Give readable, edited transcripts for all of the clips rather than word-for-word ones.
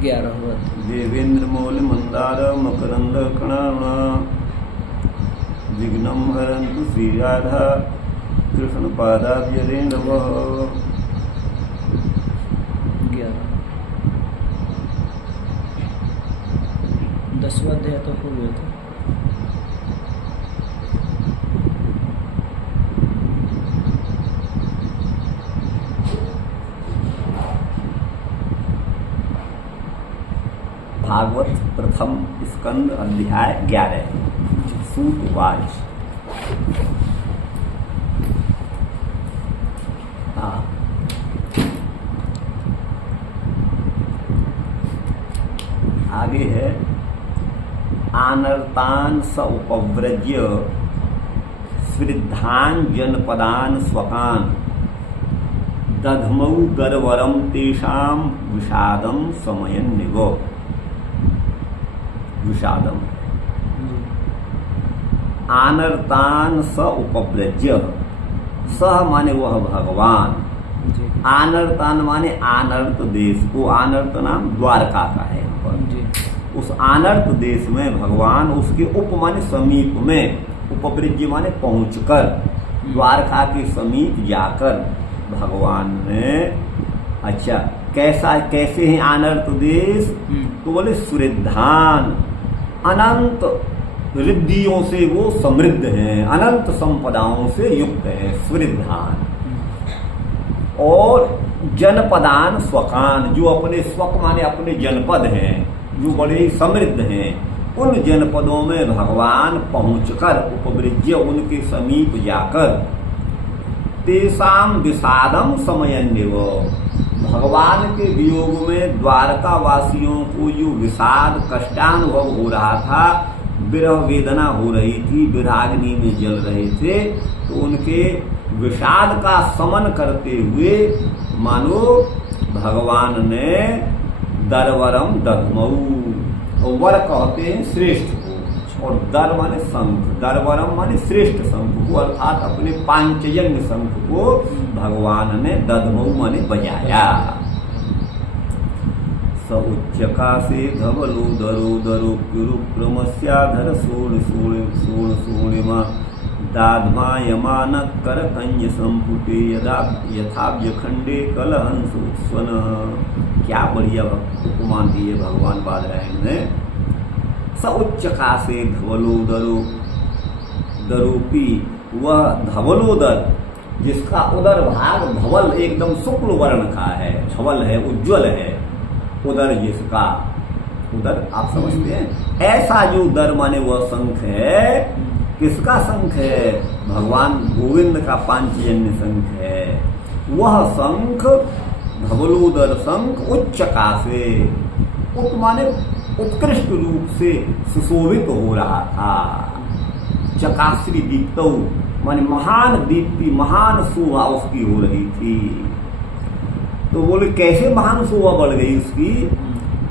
11 देवेंद्र मौल मंदार मकरंद कणाण विघ्नं हरन्तु श्री राधा कृष्ण पादाब्जरेणव। 10वां अध्याय तो हो गया था। भागवत प्रथम स्कंद अध्याय 11। सूत उवाच। आगे है आनर्तान स उपव्रज्य स्विद्धान जनपदान स्वकान दधमौ गरवरम तेषाम विषादम समयन्निव। विषादम आनर्तान स उपव्रज्य, सह माने वह भगवान, आनर्तान माने आनर्त देश को, आनर्त नाम द्वारका का है। उस आनर्त देश में भगवान उसके उप माने समीप में, उपव्रज्य माने पहुंचकर, द्वारका के समीप जाकर भगवान ने, अच्छा कैसा कैसे है आनर्त देश, तो बोले सुरिद्धान, अनंत रिद्धियों से वो समृद्ध हैं, अनंत संपदाओं से युक्त है सुरिद्धान। और जनपदान स्वकान, जो अपने स्वक माने अपने जनपद हैं, जो बड़े समृद्ध हैं, उन जनपदों में भगवान पहुंचकर, उपव्रज्य उनके समीप जाकर, तेसाम विषादम समयन्निव, भगवान के वियोग में द्वारका वासियों को जो विषाद कष्टानुभव हो रहा था, विरह वेदना हो रही थी, विराग्नि में जल रहे थे, तो उनके विषाद का समन करते हुए मानो भगवान ने दरवरम दधमऊ, वर कहते हैं श्रेष्ठ को, और दर माने शंख, दरवरम माने श्रेष्ठ शंख को, अर्थात अपने पांचजन्य शंख को भगवान ने दधमऊ माने बजाया। स उच्चकाशे धवलो दरो दरो क्रमस्याधर सोण सोण सोण सोणिमा दाद्मायमान करकंज संपुटे यदा यथाव्य खंडे कलहंस उत्स्वन। क्या बढ़िया उपमान दिए भगवान बादरायण ने। स उच्चकाशे धवलोदरो दरोपी, वह धवलोदर जिसका उदर भाग धवल एकदम शुक्ल वर्ण का है, धवल है, उज्ज्वल है उदर जिसका, उदर आप समझते हैं, ऐसा जो उदर माने वह शंख है, किसका शंख है, भगवान गोविंद का पांचजन्य शंख है। वह शंख धवलोदर शंख उच्चकाशे, उत माने उत्कृष्ट रूप से सुशोभित हो रहा था। चकाश्री दीप्तौ माने महान दीप्ति, महान शोभा उसकी हो रही थी। तो बोले कैसे महान शोभा बढ़ गई उसकी,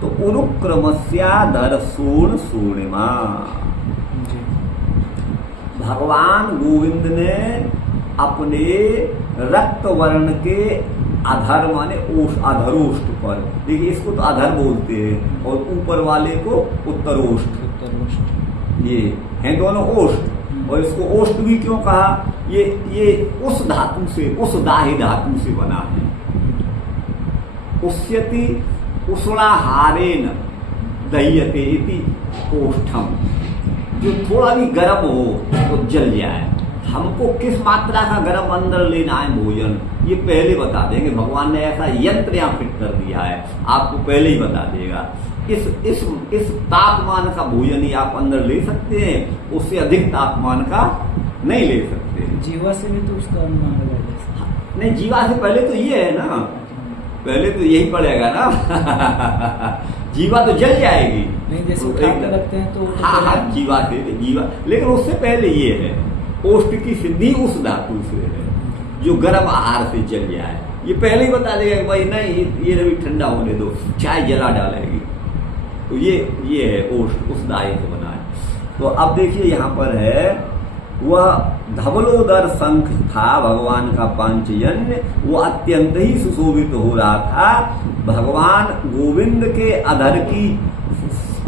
तो उरुक्रमस्याधर सोण सोणिमा, भगवान गोविंद ने अपने रक्त वर्ण के अधर माने अधरोष्ठ पर, देखिए इसको तो अधर बोलते हैं, और ऊपर वाले को उत्तरोष्ठ, ये हैं दोनों ओष्ठ, और इसको ओष्ठ भी क्यों कहा, ये उस धातु से, उस दाही धातु से बना है। उस्यति उष्णाहारेण दह्यते इति ओष्ठम, जो थोड़ा भी गर्म हो तो जल जाए। हमको किस मात्रा का गर्म अंदर लेना है भोजन, ये पहले बता देंगे। भगवान ने ऐसा यंत्र यहाँ फिट कर दिया है, आपको पहले ही बता देगा। इस तापमान का भोजन ही आप अंदर ले सकते हैं, उससे अधिक तापमान का नहीं ले सकते। जीवा से भी तो उसका अनुमान लगाया, नहीं जीवा से पहले तो ये है ना, पहले तो यही पड़ेगा ना जीवा तो जल जाएगी, नहीं जैसे रखते हैं तो हाँ जीवा से, जीवा, लेकिन उससे पहले ये है, ओष्ठ की सिद्धि उस धातु से है जो गर्म आहार से जल जाए। ये पहले ही बता देगा कि भाई नहीं ये अभी ठंडा होने दो, चाय जला डालेगी, तो ये है ओष्ठ, उस दाई से बना है। तो अब देखिए यहाँ पर है, वह धवलोदर शंख था भगवान का पांचजन्य, वो अत्यंत ही सुशोभित हो रहा था। भगवान गोविंद के अधर की,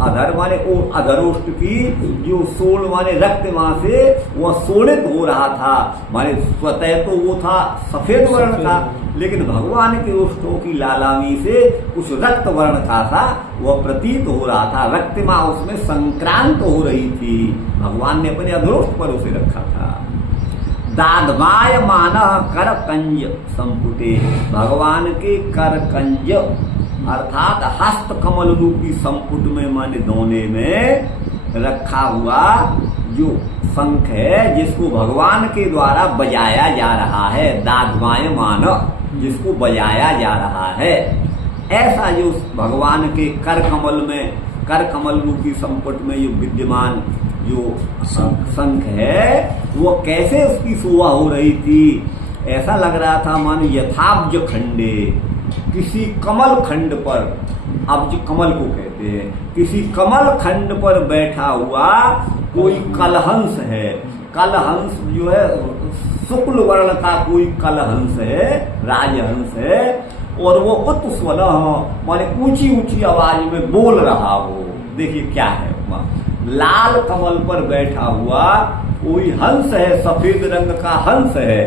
अधर माने अधरोष्ट की जो सोल माने रक्त वहां से वह सोलित हो रहा था, माने स्वतः तो वो था सफेद वर्ण का, लेकिन भगवान के ओष्ठों की लालामी से कुछ रक्त वर्ण का था वह प्रतीत हो रहा था। रक्तिमा उसमें संक्रांत हो रही थी, भगवान ने अपने अधरोष्ठ पर उसे रखा था। दादमाय मानः कर कंज संपुटे, भगवान के कर कंज अर्थात हस्त कमल रूपी संपुट में माने दोने में रखा हुआ जो शंख है, जिसको भगवान के द्वारा बजाया जा रहा है। दादमाय मानः, जिसको बजाया जा रहा है, ऐसा जो भगवान के कर कमल में, कर कमल रूपी संपुट में जो विद्यमान जो शंख है वो कैसे उसकी शोभा हो रही थी। ऐसा लग रहा था मानो यथाब्ज खंडे, किसी कमल खंड पर, अब्ज कमल को कहते हैं, किसी कमल खंड पर बैठा हुआ कोई कलहंस है। कलहंस जो है शुक्ल वर्ण का कोई कलहंस है, राजहंस है, और वो उत्स्वन माने ऊंची ऊंची आवाज में बोल रहा हो। देखिए क्या है, लाल कमल पर बैठा हुआ कोई हंस है, सफेद रंग का हंस है,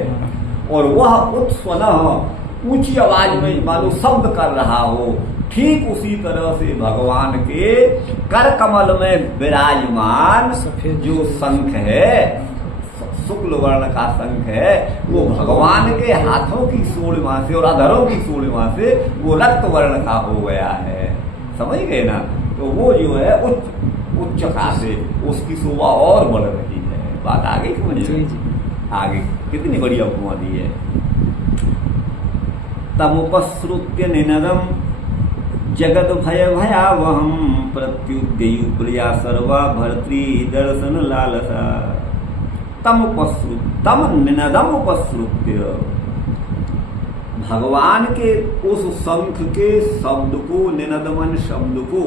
और वह उत्स्वन ऊंची आवाज में मानो शब्द कर रहा हो। ठीक उसी तरह से भगवान के कर कमल में विराजमान जो शंख है, शुक्ल वर्ण का शंख है, वो भगवान के हाथों की सोलमा से और अधरों की सोलमा से वो रक्त वर्ण का हो गया है। समझ गए ना? तो वो जो है उच्च का से उसकी शोभा और बढ़ रही है। बात आगे समझिए, आगे कितनी बढ़िया उपमा दी है। तमुपश्रुत्य निनदम जगत भय भयावहम प्रत्युद्ययु प्रिया सर्वा भर्तृ दर्शन लालसा। तम निनदम उपश्रुत्य, भगवान के उस शंख के शब्द को, निनद मन शब्द को,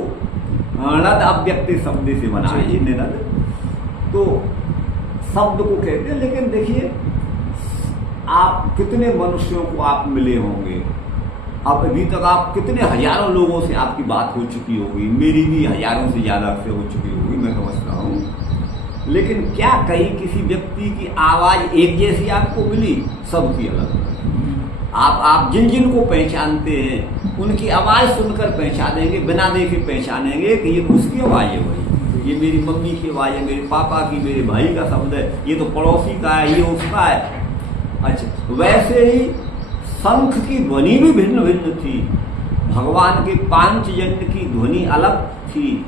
नद अव्यक्त शब्द से बना है ये निनद, तो शब्द को कहते हैं। लेकिन देखिए आप कितने मनुष्यों को आप मिले होंगे, अब अभी तक आप कितने हजारों लोगों से आपकी बात हो चुकी होगी, मेरी भी हजारों से ज्यादा से हो चुकी होगी, मैं समझता हूँ। लेकिन क्या कहीं किसी व्यक्ति की आवाज एक जैसी आपको मिली? सबकी अलग। आप जिन जिन को पहचानते हैं उनकी आवाज सुनकर पहचानेंगे, बिना देखे पहचानेंगे कि ये उसकी आवाज है, भाई ये मेरी मम्मी की आवाज है, मेरे पापा की, मेरे भाई का शब्द है, ये तो पड़ोसी का है, ये उसका है। अच्छा, वैसे ही शंख की ध्वनि भी भिन्न भिन्न थी। भगवान के पांचजन्य की ध्वनि अलग थी।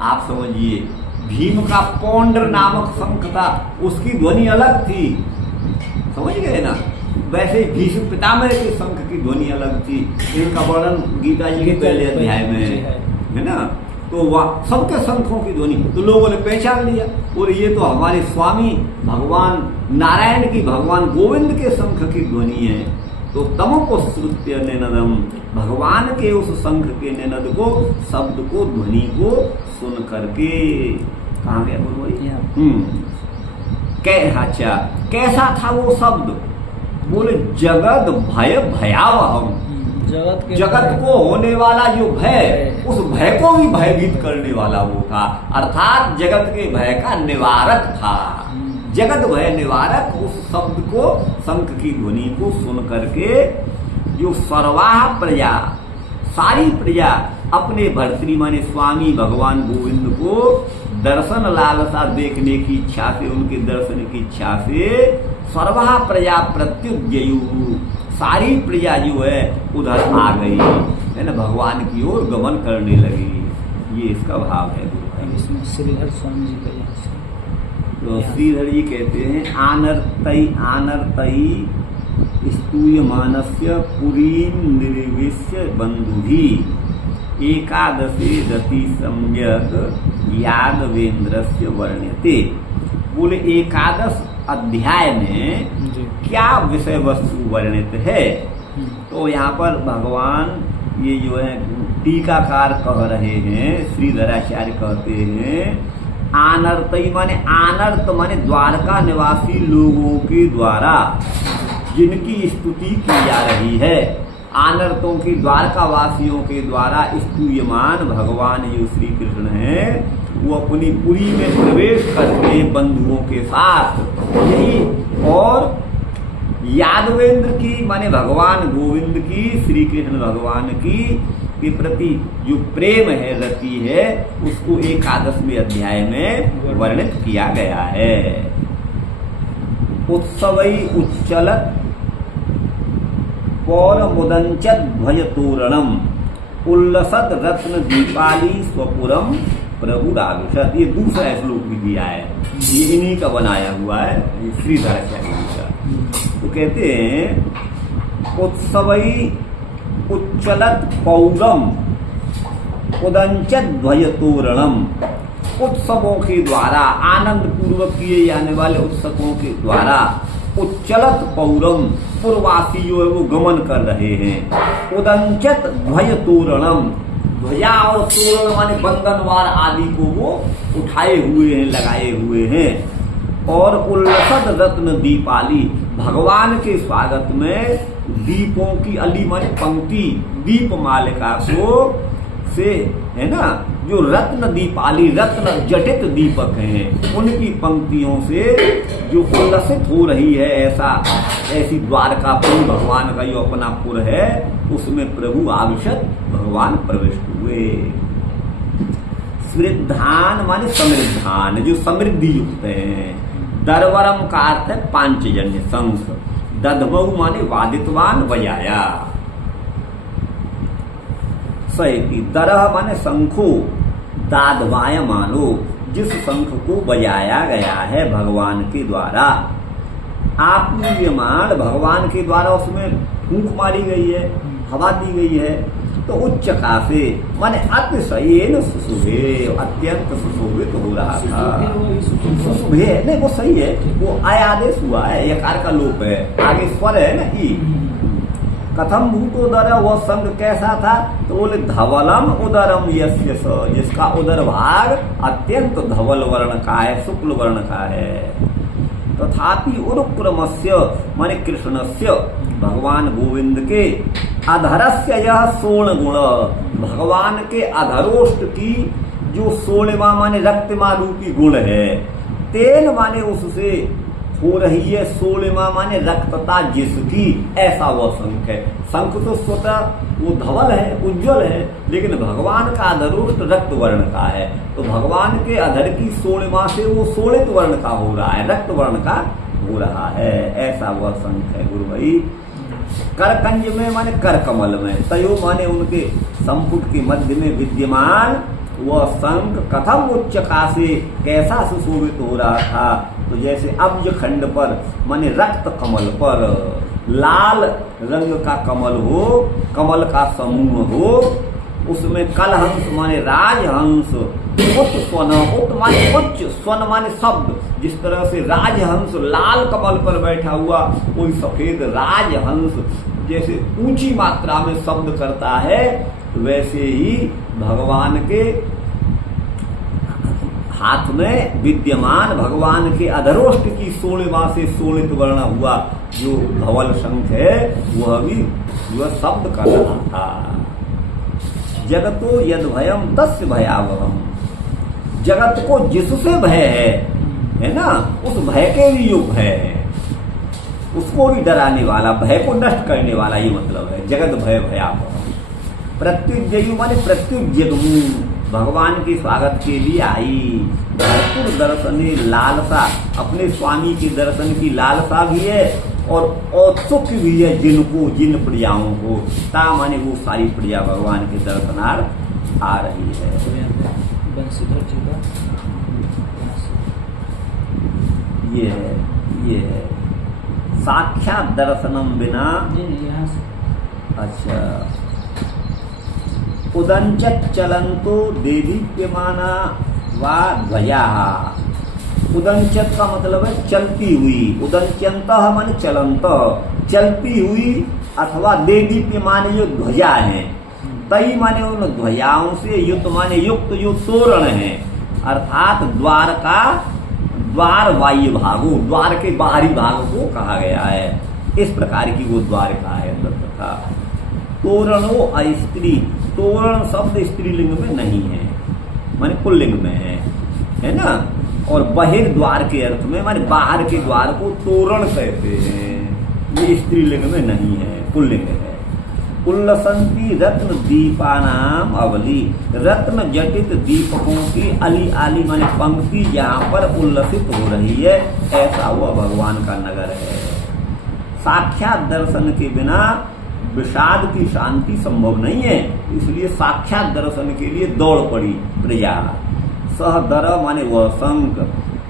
आप समझिए, भीम का पौंड्र नामक शंख था, उसकी ध्वनि अलग थी। समझ गए ना? वैसे भीष्म पितामह के शंख की ध्वनि अलग थी। इनका वर्णन गीता जी के पहले अध्याय में है ना? तो वह सबके शंखों की ध्वनि तो लोगों ने पहचान लिया, और ये तो हमारे स्वामी भगवान नारायण की, भगवान गोविंद के शंख की ध्वनि है। तो तमुपश्रुत्य निनदम, भगवान के उस शंख के निनद को, शब्द को, ध्वनि को सुन करके, कहाँ गया अच्छा, कैसा था वो शब्द? बोले जगत भय भयावहम, जगत को होने वाला जो भय, उस भय को भी भयभीत करने वाला वो था। अर्थात जगत के भय का निवारक था। जगत भय निवारक उस शब्द को, शंख की ध्वनि को सुन करके जो सर्वाह प्रजा, सारी प्रजा अपने भर्तृ माने स्वामी भगवान गोविंद को दर्शन लालसा देखने की इच्छा से, उनके दर्शन की इच्छा से सर्वा प्रजा प्रत्युद्ययु, सारी प्रजा जो है उधर आ गई है ना, भगवान की ओर गमन करने लगी। ये इसका भाव है। इसमें श्रीधर स्वामी जी का तो श्रीधर जी कहते हैं आनर्तई स्तूयमानस्य पुरीं निर्विश्य बंधुभि एकादशे रति सम्यक यादवेन्द्रस्य वर्ण्यते। बोले एकादश अध्याय में क्या विषय वस्तु वर्णित है? तो यहाँ पर भगवान ये जो है टीकाकार कह रहे हैं, श्रीधराचार्य कहते हैं आनर्तई माने, आनर्त माने द्वारका निवासी लोगों के द्वारा जिनकी स्तुति की जा रही है, आनर्तों की द्वारका वासियों के द्वारा स्तूयमान भगवान जो श्री कृष्ण हैं वो अपनी पुरी में प्रवेश करके बंधुओं के साथ यही और यादवेंद्र की माने भगवान गोविंद की श्री कृष्ण भगवान की के प्रति जो प्रेम है रति है उसको 11वें अध्याय में वर्णित किया गया है। उत्सवई उच्चलत पौर मुदंचत ध्वज तोरणम उल्लसत रत्न दीपाली स्वपुरम प्रभु राविशत। ये दूसरा श्लोक भी दिया है, ये इन्हीं का बनाया हुआ है श्रीधर का। तो कहते हैं उत्सवई उच्चलत पौरम उदंचत ध्वज तोरणम। उत्सवों के द्वारा आनंद पूर्वक किए जाने वाले उत्सवों के द्वारा उच्चलत पौरम पूर्ववासी जो है वो गमन कर रहे हैं। उदंचत ध्वज तोरणम ध्वजा और तोरण माने बंधनवार आदि को वो उठाए हुए हैं, लगाए हुए हैं। और उल्लसत रत्न दीपाली भगवान के स्वागत में दीपों की अली माने पंक्ति दीप मालिका को से है ना जो रत्न दीपाली रत्न जटित दीपक हैं उनकी पंक्तियों से जो उल्लसित हो रही है ऐसी द्वारकापुर भगवान का जो अपना पुर है उसमें प्रभु आविशत भगवान प्रविष्ट हुए। समृद्धान माने समृद्धान जो समृद्धि युक्त है। दरवरम का अर्थ है पांचजन्य शंख। दधमऊ माने वादितवान बजाया। सही दरह माने शंखो दादवाय मानो जिस शंख को बजाया गया है भगवान के द्वारा। आपूर्यमान भगवान के द्वारा उसमें फूंक मारी गई है, हवा दी गई है। तो उच्च का से माने अतिशयेन सुशोभे अत्यंत सुशोभित हो रहा था। सुशोभे नहीं वो सही है, वो आय आदेश हुआ है, यकार का लोप है, आगे स्वर है ना ई। कथम भूतोदर वह संग कैसा था तो बोले धवलम उदरम यस्य स जिसका उदर भाग अत्यंत धवल वर्ण का है, शुक्ल वर्ण का है। तथापि उरुक्रमस्य माने कृष्णस्य भगवान गोविंद के अधरस्य यह सोण गुण भगवान के अधरोष्ट की जो सोणिमा माने रक्तमा रूपी गुण है तेन माने उससे हो रही है सोणिमा माने रक्तता जिसकी ऐसा वह शंख है। शंख तो स्वतः वो धवल है उज्जवल है लेकिन भगवान का अधरोष्ट रक्त वर्ण का है तो भगवान के अधर की सोणिमा से वो सोणित वर्ण का हो रहा है, रक्त वर्ण का हो रहा है, ऐसा वह शंख है गुरु भाई। करकंज में माने कर कमल में तयो माने उनके संपुट के मध्य में विद्यमान वह शंख कथम उच्च कासे कैसा सुशोभित हो रहा था तो जैसे अब्ज खंड पर माने रक्त कमल पर लाल रंग का कमल हो, कमल का समूह हो, उसमें कलहंस माने राजहंस उच्च स्वन उत माने उच्च स्वन माने शब्द जिस तरह से राजहंस लाल कमल पर बैठा हुआ कोई सफेद राजहंस जैसे ऊंची मात्रा में शब्द करता है वैसे ही भगवान के हाथ में विद्यमान भगवान के अधरोष्ट की सोणिमा से सोणित वर्ण हुआ जो धवल शंख है वह भी वह शब्द कर रहा था। जगतो यद भयम तस्य भयावहम जगत को जिससे भय है ना उस भय के भी योग है उसको भी डराने वाला भय को नष्ट करने वाला ये मतलब है जगत भय भयावह। प्रत्युज्जयु माने प्रत्युज्जयु भगवान के स्वागत के लिए आई भरपूर दर्शने लालसा अपने स्वामी के दर्शन की लालसा भी है और औत्सुक भी है जिनको जिन प्रियाओं को ता माने वो सारी प्रिया भगवान के दर्शनार्थ आ रही है। ये है साक्षात दर्शनम बिना अच्छा उदंचत चलंतो देदीप्यमाना वा ध्वजा। उदंचत का मतलब है चलती हुई, उदंचंत माने चलंत चलती हुई अथवा देदीप्यमान जो ध्वजा है तई माने उन ध्वजाओं से युक्त माने युक्त जो तोरण है अर्थात द्वार का द्वार बाह्य भागो द्वार के बाहरी भाग को कहा गया है। इस प्रकार की वो द्वारका है तथा तोरणो अस्त्री, तोरण शब्द स्त्रीलिंग में नहीं है, माने पुल्लिंग में है ना। और बहिर्द्वार के अर्थ में माने बाहर के द्वार को तोरण कहते हैं, ये स्त्रीलिंग में नहीं है, पुल्लिंग है। उल्लसंती रत्न दीपानाम अवली, रत्न जटित दीपकों की अली आली माने पंक्ति जहाँ पर उल्लसित हो रही है, ऐसा वह भगवान का नगर है। साक्षात दर्शन के बिना विषाद की शांति संभव नहीं है, इसलिए साक्षात दर्शन के लिए दौड़ पड़ी प्रजा। सह दर माने वह शंख,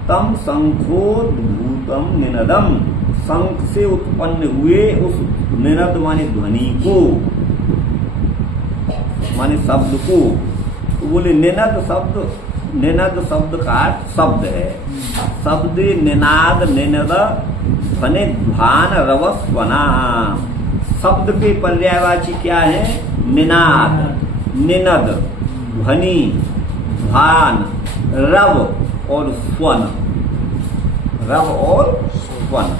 तम शंखोद्भूतम निनदम, शंख से उत्पन्न हुए उस निनद माने ध्वनि को, माने शब्द को। तो बोले निनद शब्द का शब्द है, शब्द निनाद निनद ध्वनि ध्वान रवस्वना, शब्द के पर्यायवाची क्या है? निनाद, निनद, ध्वनि, ध्वान, रव और स्वन, रव और स्वन।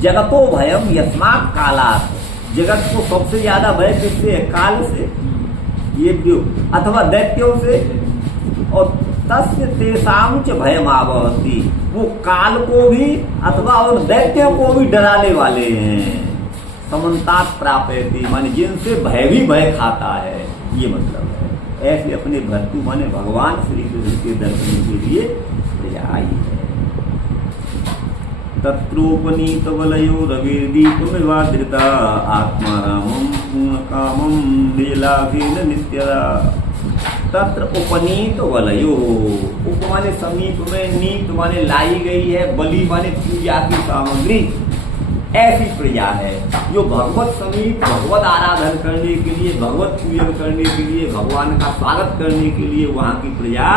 जगतो भयम यस्मात् कालात्, जगत को सबसे ज्यादा भय किससे है? काल से, ये अथवा दैत्यों से। और तस्य तेषां च भयमावहति, वो काल को भी अथवा उन दैत्यों को भी डराने वाले हैं। समन्तात प्रापयति माने जिनसे भय भी भय खाता है, ये मतलब है। ऐसे अपने भर्तु माने भगवान श्री कृष्ण के दर्शन के लिए प्रजा आई है। तत्रोपनीत वलयो रविर्दीपमिवादृता, आत्मा रामं पूर्ण कामं लीलाभेन नित्यदा। तत्र उपनीत वलयो, उप माने समीप में, नीत माने लाई गई है, बलि माने पूजा की सामग्री। ऐसी प्रजा है जो भगवत समीप, भगवत आराधन करने के लिए, भगवत पूजन करने के लिए, भगवान का स्वागत करने के लिए वहाँ की प्रजा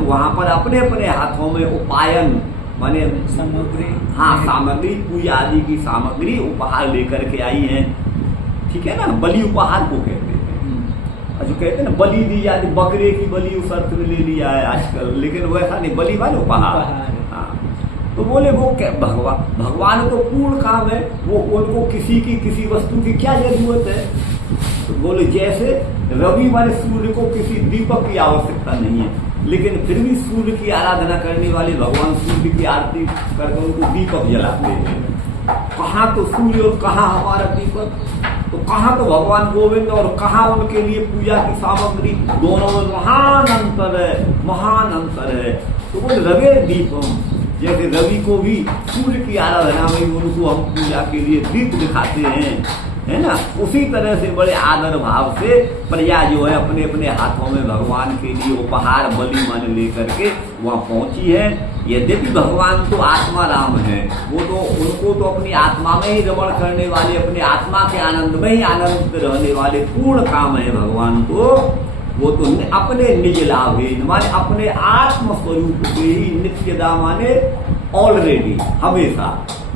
वहाँ पर अपने अपने हाथों में उपायन माने सामग्री, हाँ सामग्री, पूजा आदि की सामग्री उपहार लेकर के आई है। ठीक है ना, बलि उपहार को कहते हैं। जो कहते हैं ना बलि दी जाती, बकरे की बलि उस अर्थ में ले लिया है आजकल, लेकिन वैसा नहीं, बलि वाले उपहार। हाँ, तो बोले वो भगवान तो पूर्ण काम है, वो उनको किसी वस्तु की क्या जरूरत है? तो बोले जैसे रवि वाले सूर्य को किसी दीपक की आवश्यकता नहीं है, लेकिन फिर भी सूर्य की आराधना करने वाले भगवान सूर्य की आरती करके उनको दीपक जलाते हैं। कहाँ तो सूर्य और कहाँ हमारा दीपक, तो कहाँ तो भगवान गोविंद और कहाँ उनके लिए पूजा की सामग्री, दोनों में महान अंतर है, महान अंतर है। तो बोले रवि दीपम, जैसे रवि को भी सूर्य की आराधना में उनको हम पूजा के लिए दीप दिखाते हैं, है ना, उसी तरह से बड़े आदर भाव से प्रजा जो है अपने अपने हाथों में भगवान के लिए उपहार बलि मान लेकर के वहाँ पहुंची है। यद्यपि भगवान तो आत्मा राम है, वो तो उनको तो अपनी आत्मा में ही रमण करने वाले, अपने आत्मा के आनंद में ही आनंद रहने वाले पूर्ण काम है भगवान को। वो तो अपने निज लाभ है, माने अपने आत्म स्वरूप के ही नित्यदा माने ऑलरेडी हमेशा,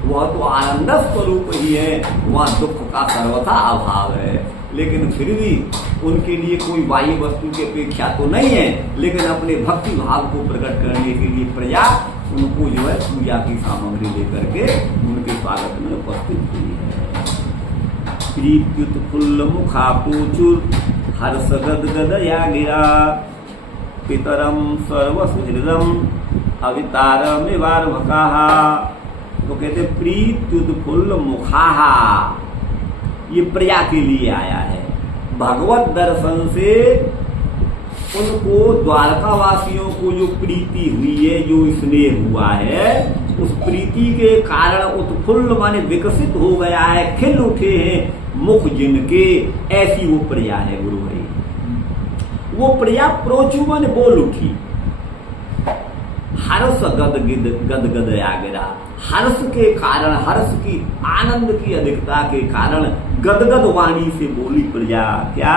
वह तो आनंद स्वरूप ही है, वह दुख का सर्वथा अभाव है। लेकिन फिर भी उनके लिए कोई बाह्य वस्तु की अपेक्षा तो नहीं है, लेकिन अपने भक्ति भाव को प्रकट करने के लिए प्रजा उनको जो है पूजा की सामग्री लेकर के उनके स्वागत में उपस्थित हुई है। प्रीत्युत फुल्ल मुखापूचुर हर्ष गद गदया गिरा, पितरम सर्वसुहृदम अवितारमिवार्भकाः। तो कहते प्रीत्युत फुल्ल मुखाहा, ये प्रजा के लिए आया है। भगवत दर्शन से उनको द्वारका वासियों को जो प्रीति हुई है, जो स्नेह हुआ है, उस प्रीति के कारण उत्फुल्ल माने विकसित हो गया है, खिल उठे हैं मुख जिनके, ऐसी वो प्रजा है गुरु भाई। वो प्रजा प्रोचु माने बोल उठी, हर्ष गद गद आ गिरा, हर्ष के कारण, हर्ष की आनंद की अधिकता के कारण गदगद वाणी से बोली प्रजा। क्या,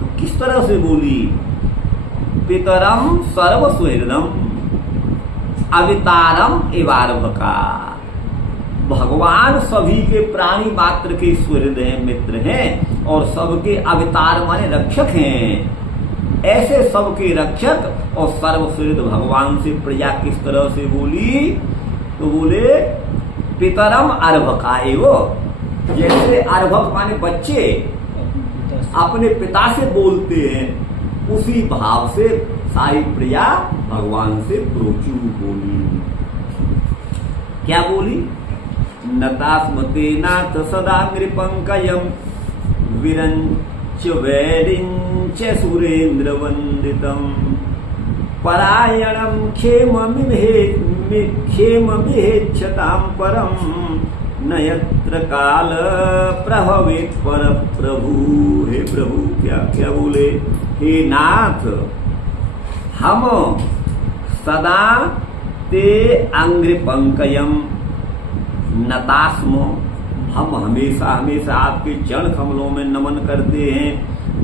तो किस तरह से बोली? पितरम सर्व सुहृदम अवितारम एवार्भका, भगवान सभी के प्राणी मात्र के सुहृद हैं, मित्र हैं, और सबके अवितार माने रक्षक हैं। ऐसे सबके रक्षक और सर्वसुहृद भगवान से प्रजा किस तरह से बोली? तो बोले पितरम अर्भका एवो, जैसे अर्भक माने बच्चे अपने पिता से बोलते हैं, उसी भाव से साई प्रिया भगवान से प्रोचू बोली। क्या बोली? नतास्मते नाथ सदा नृपंकयम विरंच वैरिंच सुरेंद्र वंदितम परायणम क्षेममिहेच्छताम परम न यत्र काल प्रभवेत् पर प्रभु। हे प्रभु, क्या क्या बोले? हे नाथ, हम सदा ते अंग्रि पंकयम नतास्मो, हम हमेशा हमेशा आपके चरण कमलों में नमन करते हैं।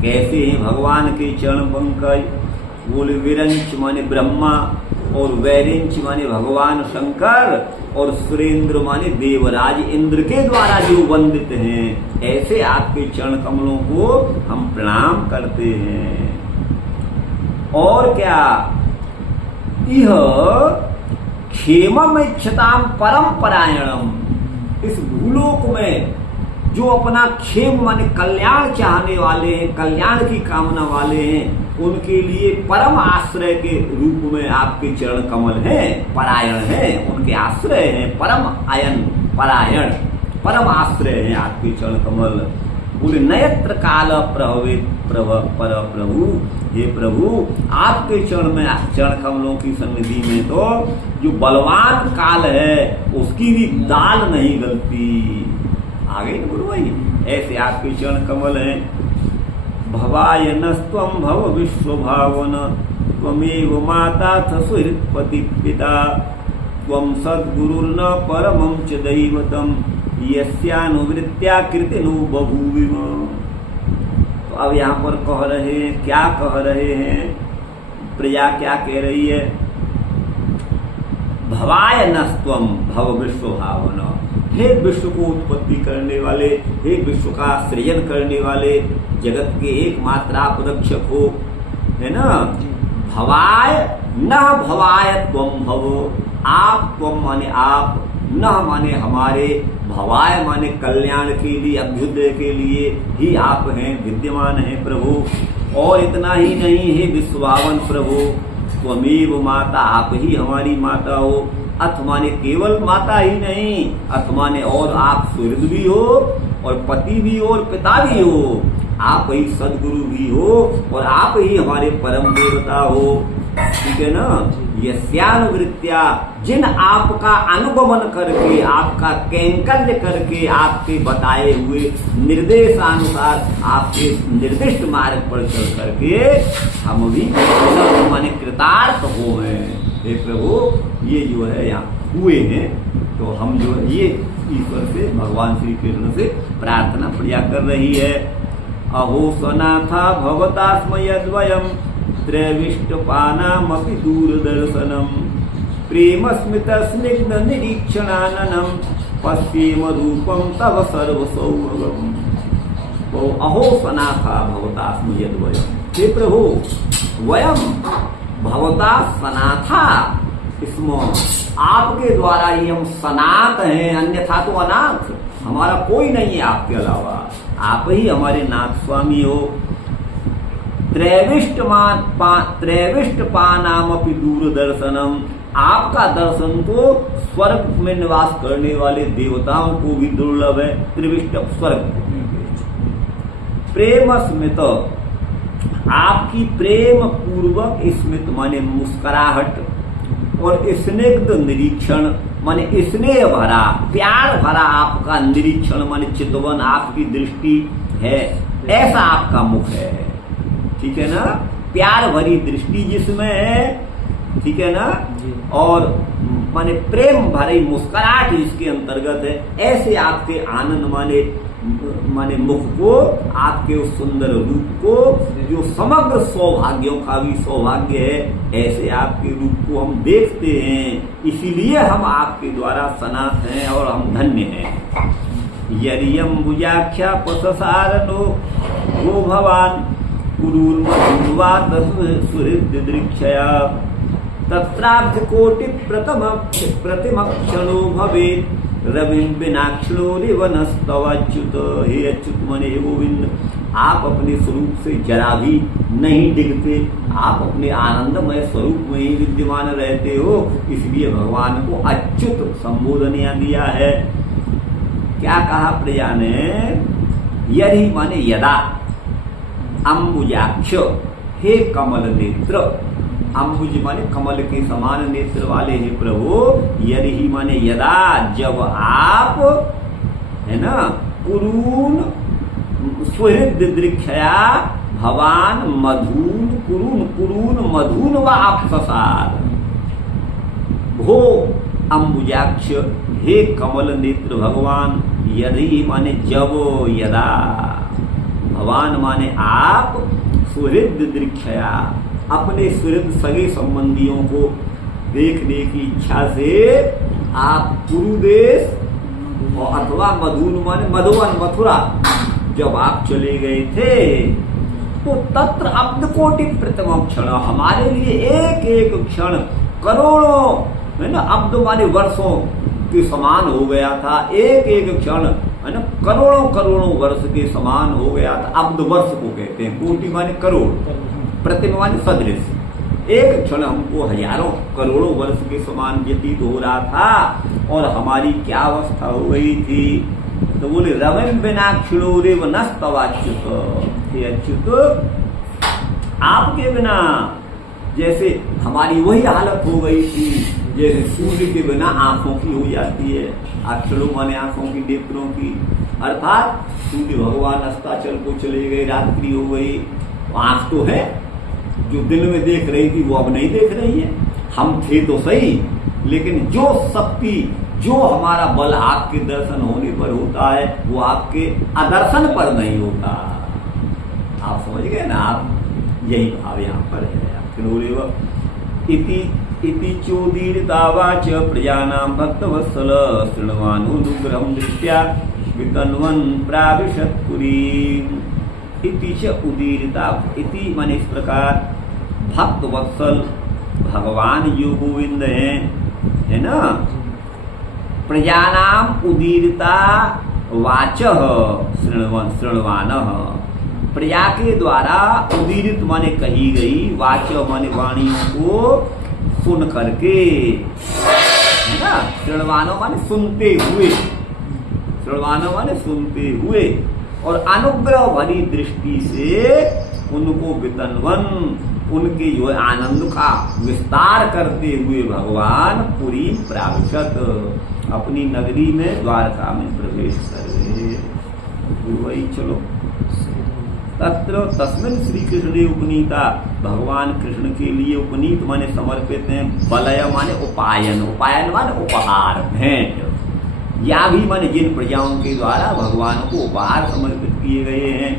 कैसे हैं भगवान के चरण पंकज? बोले विरंच माने ब्रह्मा, और वैरिंच माने भगवान शंकर, और सुरेंद्र माने देवराज इंद्र के द्वारा जो वंदित हैं, ऐसे आपके चरण कमलों को हम प्रणाम करते हैं। और क्या? यह क्षेमम इच्छताम परम परायणम, इस भूलोक में जो अपना क्षेम माने कल्याण चाहने वाले हैं, कल्याण की कामना वाले हैं, उनके लिए परम आश्रय के रूप में आपके चरण कमल हैं, परायण हैं, उनके आश्रय हैं, परम आयन परायण, परम आश्रय हैं आपके चरण कमल। बोले नयत्र काल प्रभवेत् पर प्रभु। हे प्रभु, आपके चरण में, चरण कमलों की सन्निधि में तो जो बलवान काल है उसकी भी दाल नहीं गलती। आ गई ना गुरु भाई? ऐसे आपके चरण कमल हैं। भवायनस्त्वं भव विश्वभावन त्वमेव माता च सुहृत्पति पिता त्वं सद्गुरुर्न परमं च दैवतम् यस्यानुवृत्त्या कृतिनो बभूविम। तो अब यहाँ पर कह रहे हैं, क्या कह रहे हैं? प्रजा क्या कह रही है? भवायनस्त्वं भव विश्वभावन, हे विश्व को उत्पत्ति करने वाले, हे विश्व का सृजन करने वाले, जगत के एकमात्र आप रक्षक हो, है ना? भवाय न भवाय त्वं भव, आप, त्वं माने आप, न माने हमारे, भवाय माने कल्याण के लिए, अभ्युदय के लिए ही आप हैं, विद्यमान हैं प्रभु। और इतना ही नहीं, हे विश्वभावन प्रभु, त्वमेव माता, आप ही हमारी माता हो। अथ माने केवल माता ही नहीं, अथ माने और आप सुहृद भी हो, और पति भी हो, और पिता भी हो, आप ही सदगुरु भी हो, और आप ही हमारे परम देवता हो। ठीक है ना? यस्यानुवृत्त्या, जिन आपका अनुगमन करके, आपका कैंकर्य करके, आपके बताए हुए निर्देशानुसार, आपके निर्दिष्ट मार्ग पर चल करके हम भी माने कृतार्थ हो हैं। हे प्रभु, ये जो है यहाँ हुए हैं, तो हम जो है ये ईश्वर से, भगवान श्री कृष्ण से प्रार्थना प्रिया कर रही है। अहो सनाथा भवतास्म यद्वयम् त्रैविष्टपानामपि दूरदर्शनम् प्रेम स्मित स्निग्ध निरीक्षणाननम् पश्येम रूपं तव सर्वसौभगम्। तो अहो सनाथा भवतास्म यद्वयम्, हे प्रभु, वयम भवता सनाथा, इसमें आपके द्वारा ही हम सनात हैं, अन्यथा तो अनाथ, हमारा कोई नहीं है आपके अलावा, आप ही हमारे नाथ स्वामी हो। त्रैविष्ट पानामपि दूरदर्शनम, आपका दर्शन तो स्वर्ग में निवास करने वाले देवताओं को भी दुर्लभ है। त्रिविष्ट स्वर्ग, प्रेम स्मित, आपकी प्रेम पूर्वक, स्मित माने मुस्कुराहट, और स्निग्ध निरीक्षण माने स्नेह भरा, प्यार भरा आपका निरीक्षण माने चितवन, आपकी दृष्टि है, ऐसा आपका मुख है। ठीक है ना? प्यार भरी दृष्टि जिसमें है, ठीक है ना? और माने प्रेम भरी मुस्कुराहट जिसके अंतर्गत है, ऐसे आपके आनंद माने मुख को, आपके उस सुंदर रूप को, जो समग्र सौभाग्यों का भी सौभाग्य है, ऐसे आपके रूप को हम देखते हैं, इसीलिए हम आपके द्वारा सनात हैं और हम धन्य हैं। यरियम बुजाख्या पससारनो गो भवान कुरूर्मधुर्वात सुहृदृक्षया तत्राब्ध कोटि प्रतिमक्षणो भवेत् रविं बिनाक्षणोरिव नस्तवाच्युत। हे अच्युत माने हे गोविंद, आप अपने स्वरूप से जरा भी नहीं डिगते, आप अपने आनंदमय स्वरूप में ही विद्यमान रहते हो, इसलिए भगवान को अच्युत संबोधन यहाँ दिया है। क्या कहा प्रजा ने? यदि माने यदा, अम्बुजाक्ष, हे कमल नेत्र, अम्बुज माने कमल के समान नेत्र वाले हे प्रभु, यदि ही माने यदा, जब आप, है ना, कुरून सुहृद दृक्षया भवान मधुन कुरून, कुरून मधुन व अप्ससार। भो अम्बुजाक्ष, हे कमल नेत्र भगवान, यदि माने जब, यदा, भगवान माने आप, सुहृद दृक्षया, अपने सुहृद सगे संबंधियों को देखने की इच्छा से आप कुरुदेश और अथवा मधुन माने मधुवन मथुरा जब आप चले गए थे, तो तत्र अब्द कोटि प्रथम क्षण, हमारे लिए एक एक क्षण करोड़ों, है ना, अब्द माने वर्षों के समान हो गया था। एक एक क्षण, है ना, करोड़ों करोड़ों वर्ष के समान हो गया था। अब्द वर्ष को कहते हैं, कोटि माने करोड़, प्रतिम माने सदृश। एक क्षण हमको हजारों करोड़ों वर्ष के समान व्यतीत हो रहा था, और हमारी क्या अवस्था हो गई थी? तो बोले रविं बिनाक्षणोरिव नस्तवाच्युत, हे अच्युत, आपके बिना जैसे हमारी वही हालत हो गई थी जैसे सूर्य के बिना आंखों की हो जाती है। अक्षरों माने आंखों की, नेत्रों की, अर्थात सूर्य भगवान अस्ताचल को चले गए, रात्रि हो गई, आंख तो है, जो दिन में देख रही थी वो अब नहीं देख रही है। हम थे तो सही, लेकिन जो शक्ति, जो हमारा बल आपके दर्शन होने पर होता है, वो आपके अदर्शन पर नहीं होता। आप समझ गए ना? आप यही भाव यहाँ पर है। इति चोदीर्तावाच प्रजानां भक्तवत्सल शृण्वानुग्रहं दृष्ट्या वितन्वन् प्राविशत्पुरीम्। इति च उदीरता, इति माने इस प्रकार, भक्तवत्सल भगवान जो गोविंद हैं, है ना, प्रजानाम उदीरता वाचः शृण्वानः, प्रजा के द्वारा उदीरित माने कही गई, वाच माने वाणी को सुन करके, है ना, शृण्वानो माने सुनते हुए, शृण्वानो माने सुनते हुए, और अनुग्रह भरी दृष्टि से उनको वितन्वन, उनके जो आनंद का विस्तार करते हुए भगवान पुरी प्राविशत, अपनी नगरी में, द्वारका में प्रवेश कर गए। वही चलो, तत्र तस्मिन् श्री कृष्ण उपनीता, भगवान कृष्ण के लिए उपनीत माने समर्पित हैं, बलय माने उपायन, उपायन माने उपहार, भेंट, या भी माने जिन प्रजाओं के द्वारा भगवान को उपहार समर्पित किए गए हैं।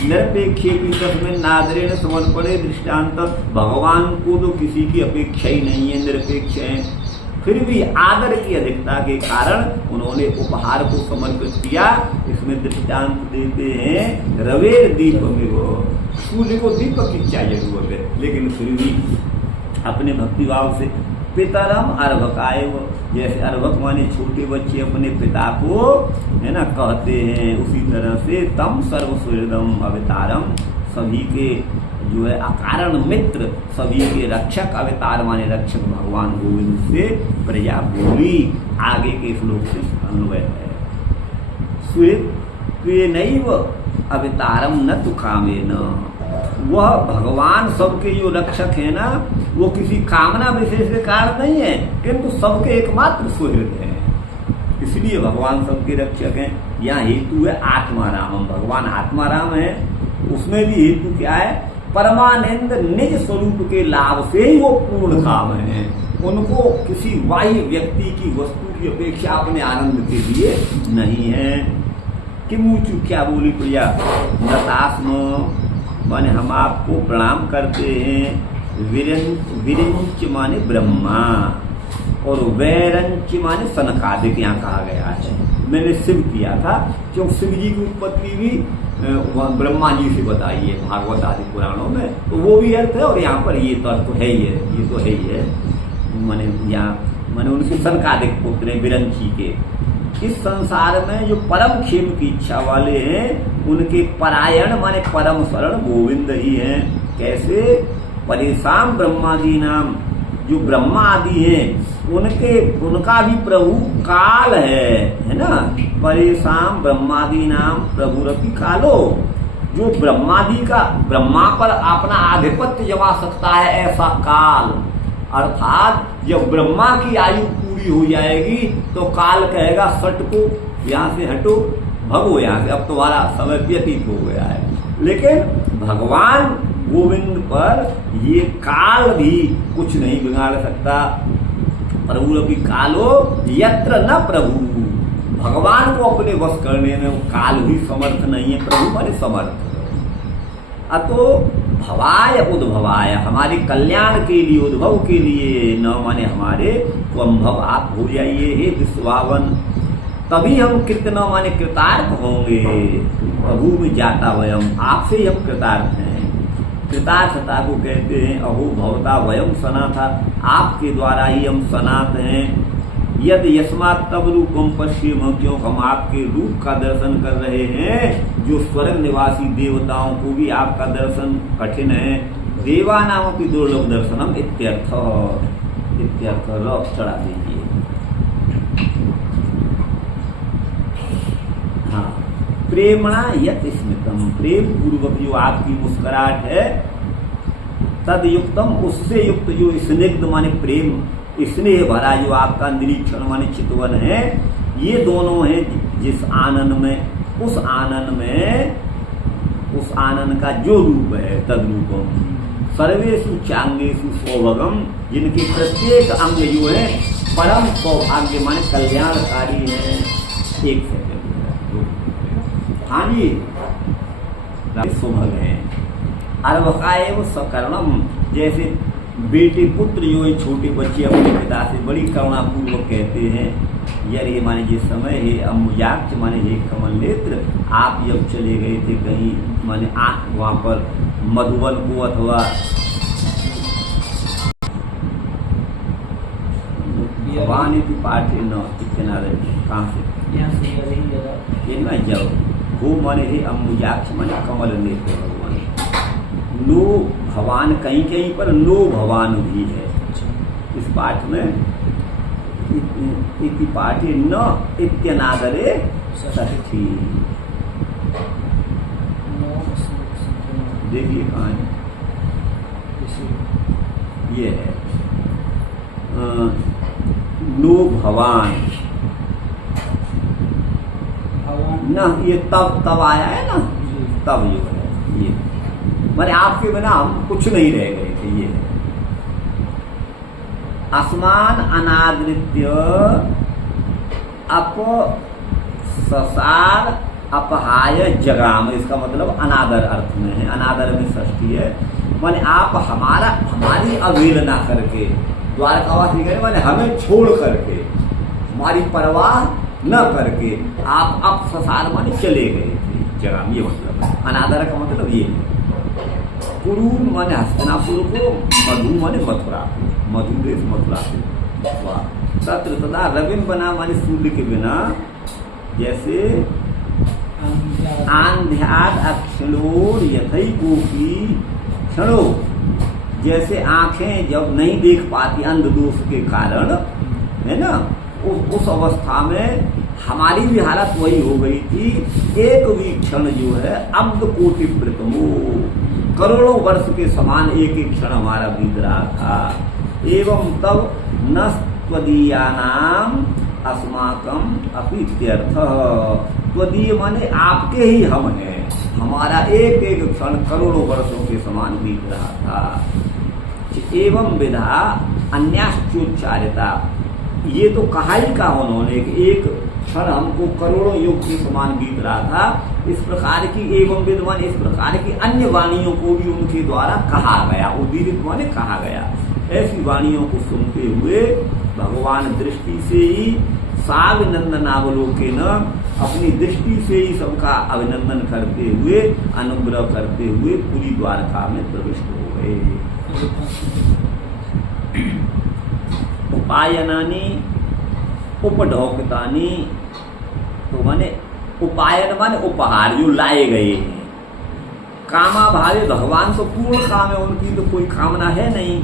निरपेक्षे की तस्मिन् नादरेण समर्पणे दृष्टांत, भगवान को तो किसी की अपेक्षा ही नहीं है, निरपेक्ष है, फिर भी आदर की अधिकता के कारण उन्होंने उपहार को समर्पित किया। इसमें दृष्टांत देते हैं, रवेर दीप में, वो सूर्य को दीपक की क्या जरूरत है, लेकिन फिर भी अपने भक्तिभाव से पितरम अर्भकाय, जैसे अर्भक माने छोटे बच्चे अपने पिता को, है ना, कहते हैं, उसी तरह से तम सर्वसुहृदम अवतारम, सभी के जो है अकारण मित्र, सभी के रक्षक, अवतार माने रक्षक भगवान गोविंद से प्रजा बोली। आगे के श्लोक से अन्वय है, स्वेनैव अवतारम न तु कामेन, वह भगवान सबके जो रक्षक है ना, वो किसी कामना विशेष के कारण नहीं है, किंतु सबके एकमात्र सुहृद है, इसलिए भगवान सबके रक्षक हैं। यहाँ हेतु है आत्माराम, भगवान आत्माराम है, उसमें भी हेतु क्या है? परमानंद निज स्वरूप के लाभ से ही वो पूर्ण काम है, उनको किसी बाह्य व्यक्ति की, वस्तु की अपेक्षा अपने आनंद के लिए नहीं है। कि मुचु क्या बोली प्रिया? नतास्म माने हम आपको प्रणाम करते हैं, विरंच माने ब्रह्मा, और वैरंच माने सनकादिक यहाँ कहा गया है। मैंने शिव किया था, क्योंकि शिव जी की उत्पत्ति भी ब्रह्मा जी से बताई है भागवत आदि पुराणों में, तो वो भी अर्थ है, और यहाँ पर ये तो अर्थ है ही है, ये तो है ही है। माने यहाँ माने उनके सनकादिक पुत्र हैं विरंची के, इस संसार में जो परम क्षेम की इच्छा वाले हैं उनके परायण माने परम शरण गोविंद ही हैं। कैसे? परेशान ब्रह्मादि नाम, जो ब्रह्मा आदि हैं उनका भी प्रभु काल है ना। परेशान ब्रह्मादि नाम प्रभुरपि कालो, जो ब्रह्मा पर अपना आधिपत्य जमा सकता है ऐसा काल, अर्थात जब ब्रह्मा की आयु पूरी हो जाएगी तो काल कहेगा सट को, यहाँ से हटो, भगो यहाँ से, अब तुम्हारा समय व्यतीत हो गया है। लेकिन भगवान गोविंद पर ये काल भी कुछ नहीं बिगाड़ सकता। प्रभु भी कालो यत्र न प्रभु, भगवान को अपने वश करने में वो काल भी समर्थ नहीं है। प्रभु माने समर्थ। अतो भवाय उद्भवाय, हमारे कल्याण के लिए, उद्भव के लिए, न माने हमारे त्वंभव, आप हो जाइए हे विश्वावन, तभी हम कृत न माने कृतार्थ होंगे। प्रभु में जाता वयम, आपसे ही हम कृतार्थ हैं। कृतार्थता को कहते हैं अहो भवता वयम सनाथा, आपके द्वारा ही हम सनात हैं। यद यस्मात् तब रूपम पश्चिम, क्यों हम आपके रूप का दर्शन कर रहे हैं। जो स्वर्ग निवासी देवताओं को भी आपका दर्शन कठिन है। देवा नाम की दुर्लभ दर्शनम इत्यर्थ, रॉक चढ़ा दीजिए। हाँ, प्रेमणा यत स्मितम, प्रेम पूर्वक जो आपकी मुस्कुराहट है, तद युक्तम, उससे युक्त जो स्निग्ध माने प्रेम स्नेह भरा जो आपका निरीक्षण माने चितवन है, ये दोनों हैं जिस आनंद में, उस आनंद का जो रूप है, तद रूपम सर्वेषु चांगेषु सौभगम, जिनके प्रत्येक अंग जो है परम सौभाग्य माने कल्याणकारी है। एक सेकंड, हाँ जी, सौभग है। अर्भकाएव सकर्णम, जैसे बेटे पुत्र जो है, छोटे बच्चे अपने पिता से बड़ी करुणापूर्वक कहते हैं, यरे माने जिस समय हे अम्बुजाक्ष माने हे कमल नेत्र, आप जब चले गए थे कहीं माने वहाँ पर मधुबन को, अथवा भवानी की पाठे न कितना रहे, कहाँ से ये न जाओ, वो माने हे अम्बुजाक्ष माने कमल नेत्र भगवान। नो भवान कहीं कहीं पर नो भवान भी है इस पाठ में। इति पाठे न इत्यनादरे षष्ठी, देखिए कहाँ है, ये है नो भवान न, ये तब आया है ना, तब जो है ये माने आपके बिना हम कुछ नहीं रह गए थे। ये आसमान अनादृत्य अप ससार अपहाय जगाम, इसका मतलब अनादर अर्थ में है, अनादर में षष्ठी है। माने आप हमारी अवहेलना करके द्वारकावासी गए, माने हमें छोड़ करके, हमारी परवाह न करके आप अप ससार माने चले गए थे। जगाम ये मतलब है, अनादर का मतलब ये है। कुरु माने हस्तिनापुर को, मधु माने मथुरा, मधु देश मथुरा को, सत्र तथा रविन बना माने सूर्य के बिना, जैसे आंध्याद अक्षलोर यथई गोपी क्षणो, जैसे आंखें जब नहीं देख पाती अंध दोष के कारण, है ना, उस अवस्था में हमारी भी हालत वही हो गई थी। एक भी क्षण जो है अब्द कोटि प्रतमो, करोड़ों वर्ष के समान एक एक क्षण हमारा बीत रहा था। एवं तब न त्वदीयानाम अस्माकम अपीत्यर्थ, त्वदीय माने आपके ही हम हैं, हमारा एक एक क्षण करोड़ों वर्षों के समान बीत रहा था। एवं विधा अन्याश्चोच्चारिता, ये तो कहा ही का उन्होंने, एक क्षण हमको करोड़ों युग के समान बीत रहा था। इस प्रकार की एवं विद्वान, इस प्रकार की अन्य वाणियों को भी उनके द्वारा कहा गया, उदीरित माने कहा गया। ऐसी वाणियों को सुनते हुए भगवान दृष्टि से ही साविनंदनावलोकन, अपनी दृष्टि से ही सबका अभिनंदन करते हुए, अनुग्रह करते हुए पूरी द्वारका में प्रविष्ट हो गए। उपायनानि उपढौकतानि तो माने उपायन माने उपहार जो लाए गए हैं। कामा भावे भगवान तो पूर्ण काम है, उनकी तो कोई कामना है नहीं।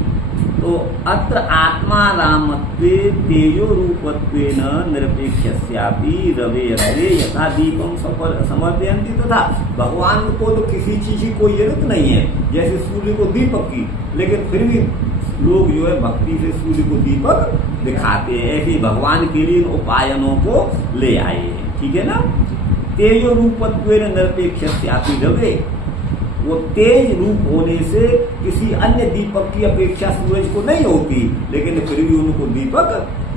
तो अत्र आत्मा रामत्वे तेजो रूपत्वेन निरपेक्षस्यापि रवे अग्रे यथा दीपम समर्पयन्ति तथा। भगवान को तो किसी चीज की कोई जरूरत नहीं है, जैसे सूर्य को दीपक की, लेकिन फिर भी लोग जो है भक्ति से सूर्य को दीपक दिखाते हैं। ऐसे भगवान के लिए उपायनों को ले आए हैं, ठीक है ना। तेजो रूपत्वेन निरपेक्षस्यापि रवे, वो तेज रूप होने से किसी अन्य दीपक की अपेक्षा सूरज को नहीं होती, लेकिन फिर भी उनको दीपक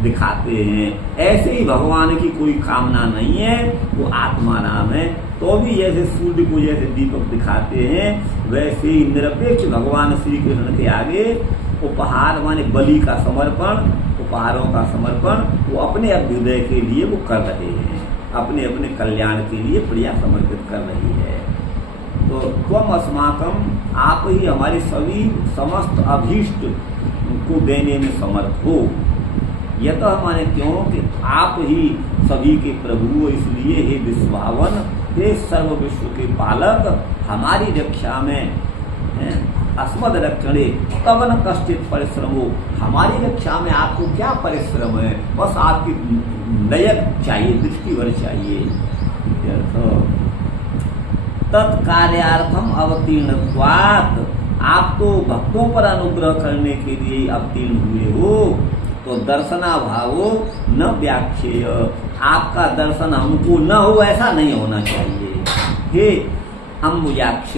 दिखाते हैं। ऐसे ही भगवान की कोई कामना नहीं है, वो आत्मा नाम है, तो भी जैसे सूर्य को जैसे दीपक दिखाते हैं, वैसे ही निरपेक्ष भगवान श्री कृष्ण के आगे उपहार माने बलि का समर्पण, उपहारों का समर्पण वो अपने अभ्युदय के लिए वो कर रहे हैं, अपने अपने कल्याण के लिए प्रिया समर्पित कर रही है। तो त्वम अस्माकम, आप ही हमारे सभी समस्त अभीष्ट को देने में समर्थ हो। यह तो माने क्यों कि आप ही सभी के प्रभु हो, इसलिए हे विश्वावन, हे सर्व विश्व के पालक, हमारी रक्षा में अस्मद रक्षणे तब न कष्टित परिश्रम हो। हमारी रक्षा में आपको क्या परिश्रम है, बस आपकी नजर चाहिए, दृष्टि भर चाहिए। तत्कार्यार्थम अवतीर्णत्वात्, आप तो भक्तों पर अनुग्रह करने के लिए अवतीर्ण हुए हो। तो दर्शनाभावो न व्याख्येय, आपका दर्शन हमको न हो ऐसा नहीं होना चाहिए। हे अम्बुजाक्ष,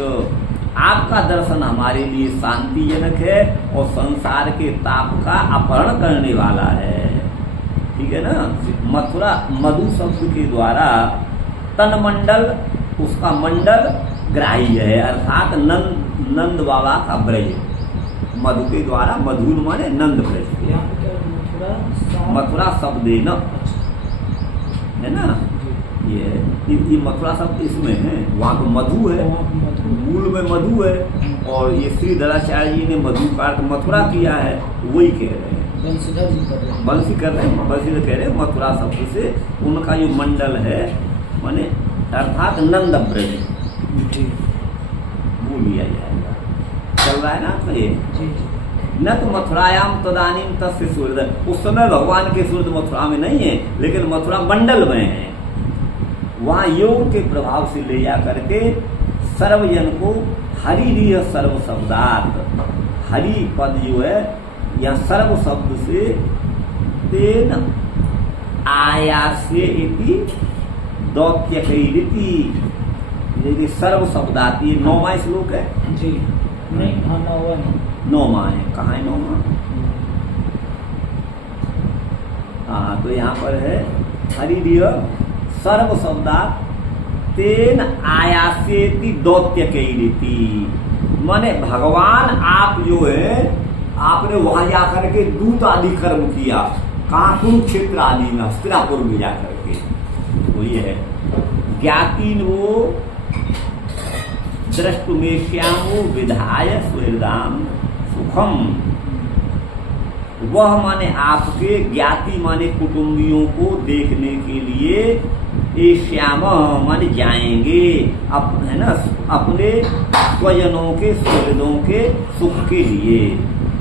आपका दर्शन हमारे लिए शांतिजनक है और संसार के ताप का अपहरण करने वाला है, ठीक है ना। मथुरा मधु शब्द के द्वारा तनमंडल, उसका मंडल ग्राह्य है, अर्थात नंद बाबा का ब्रज। मधु के द्वारा, मधुर माने नंद ब्रज, मथुरा शब्द है ना। ये मथुरा शब्द इसमें है, वहाँ तो मधु है, मूल में मधु है, और ये श्रीधराचार्य जी ने मधु का अर्थ मथुरा किया है, वही कह रहे हैं, बंसी कर रहे हैं, बंसी कह रहे हैं मथुरा शब्द से उनका जो मंडल है माने अर्थात नंद ब्रज भूल लिया जाएगा। चल रहा है ना, तो ये न तो मथुरायाम तदानीम तस्य सूर्य, उस समय भगवान के सूर्य मथुरा में नहीं है, लेकिन मथुरा मंडल में है। वहाँ योग के प्रभाव से ले जा करके सर्वजन को हरि सर्व शब्दार्थ, हरि पद जो है या सर्व शब्द से तेन आयास्य इति दौत्यकैरिति, यदि सर्व शब्द आती है। 9वां श्लोक है जी, नहीं 9वां है, कहाँ है 9वां? हाँ, तो यहाँ पर है हरिरिय सर्व शब्दा तेन आयास्येति दौत्यकैरिति, माने भगवान आप जो है आपने वहां जाकर के दूत आदि कर्म किया, कहाँ? कुरुक्षेत्र आदि में, हस्तिनापुर में जाकर के, वो ये है ज्ञातीन वो दृष्टुमेश्यामो विधाय स्वर्गाम सुखम। वह माने आपके ज्ञाति माने कुटुंबियों को देखने के लिए ये श्याम माने जाएंगे, है ना, अपने स्वजनों के सुहृदों के सुख के लिए।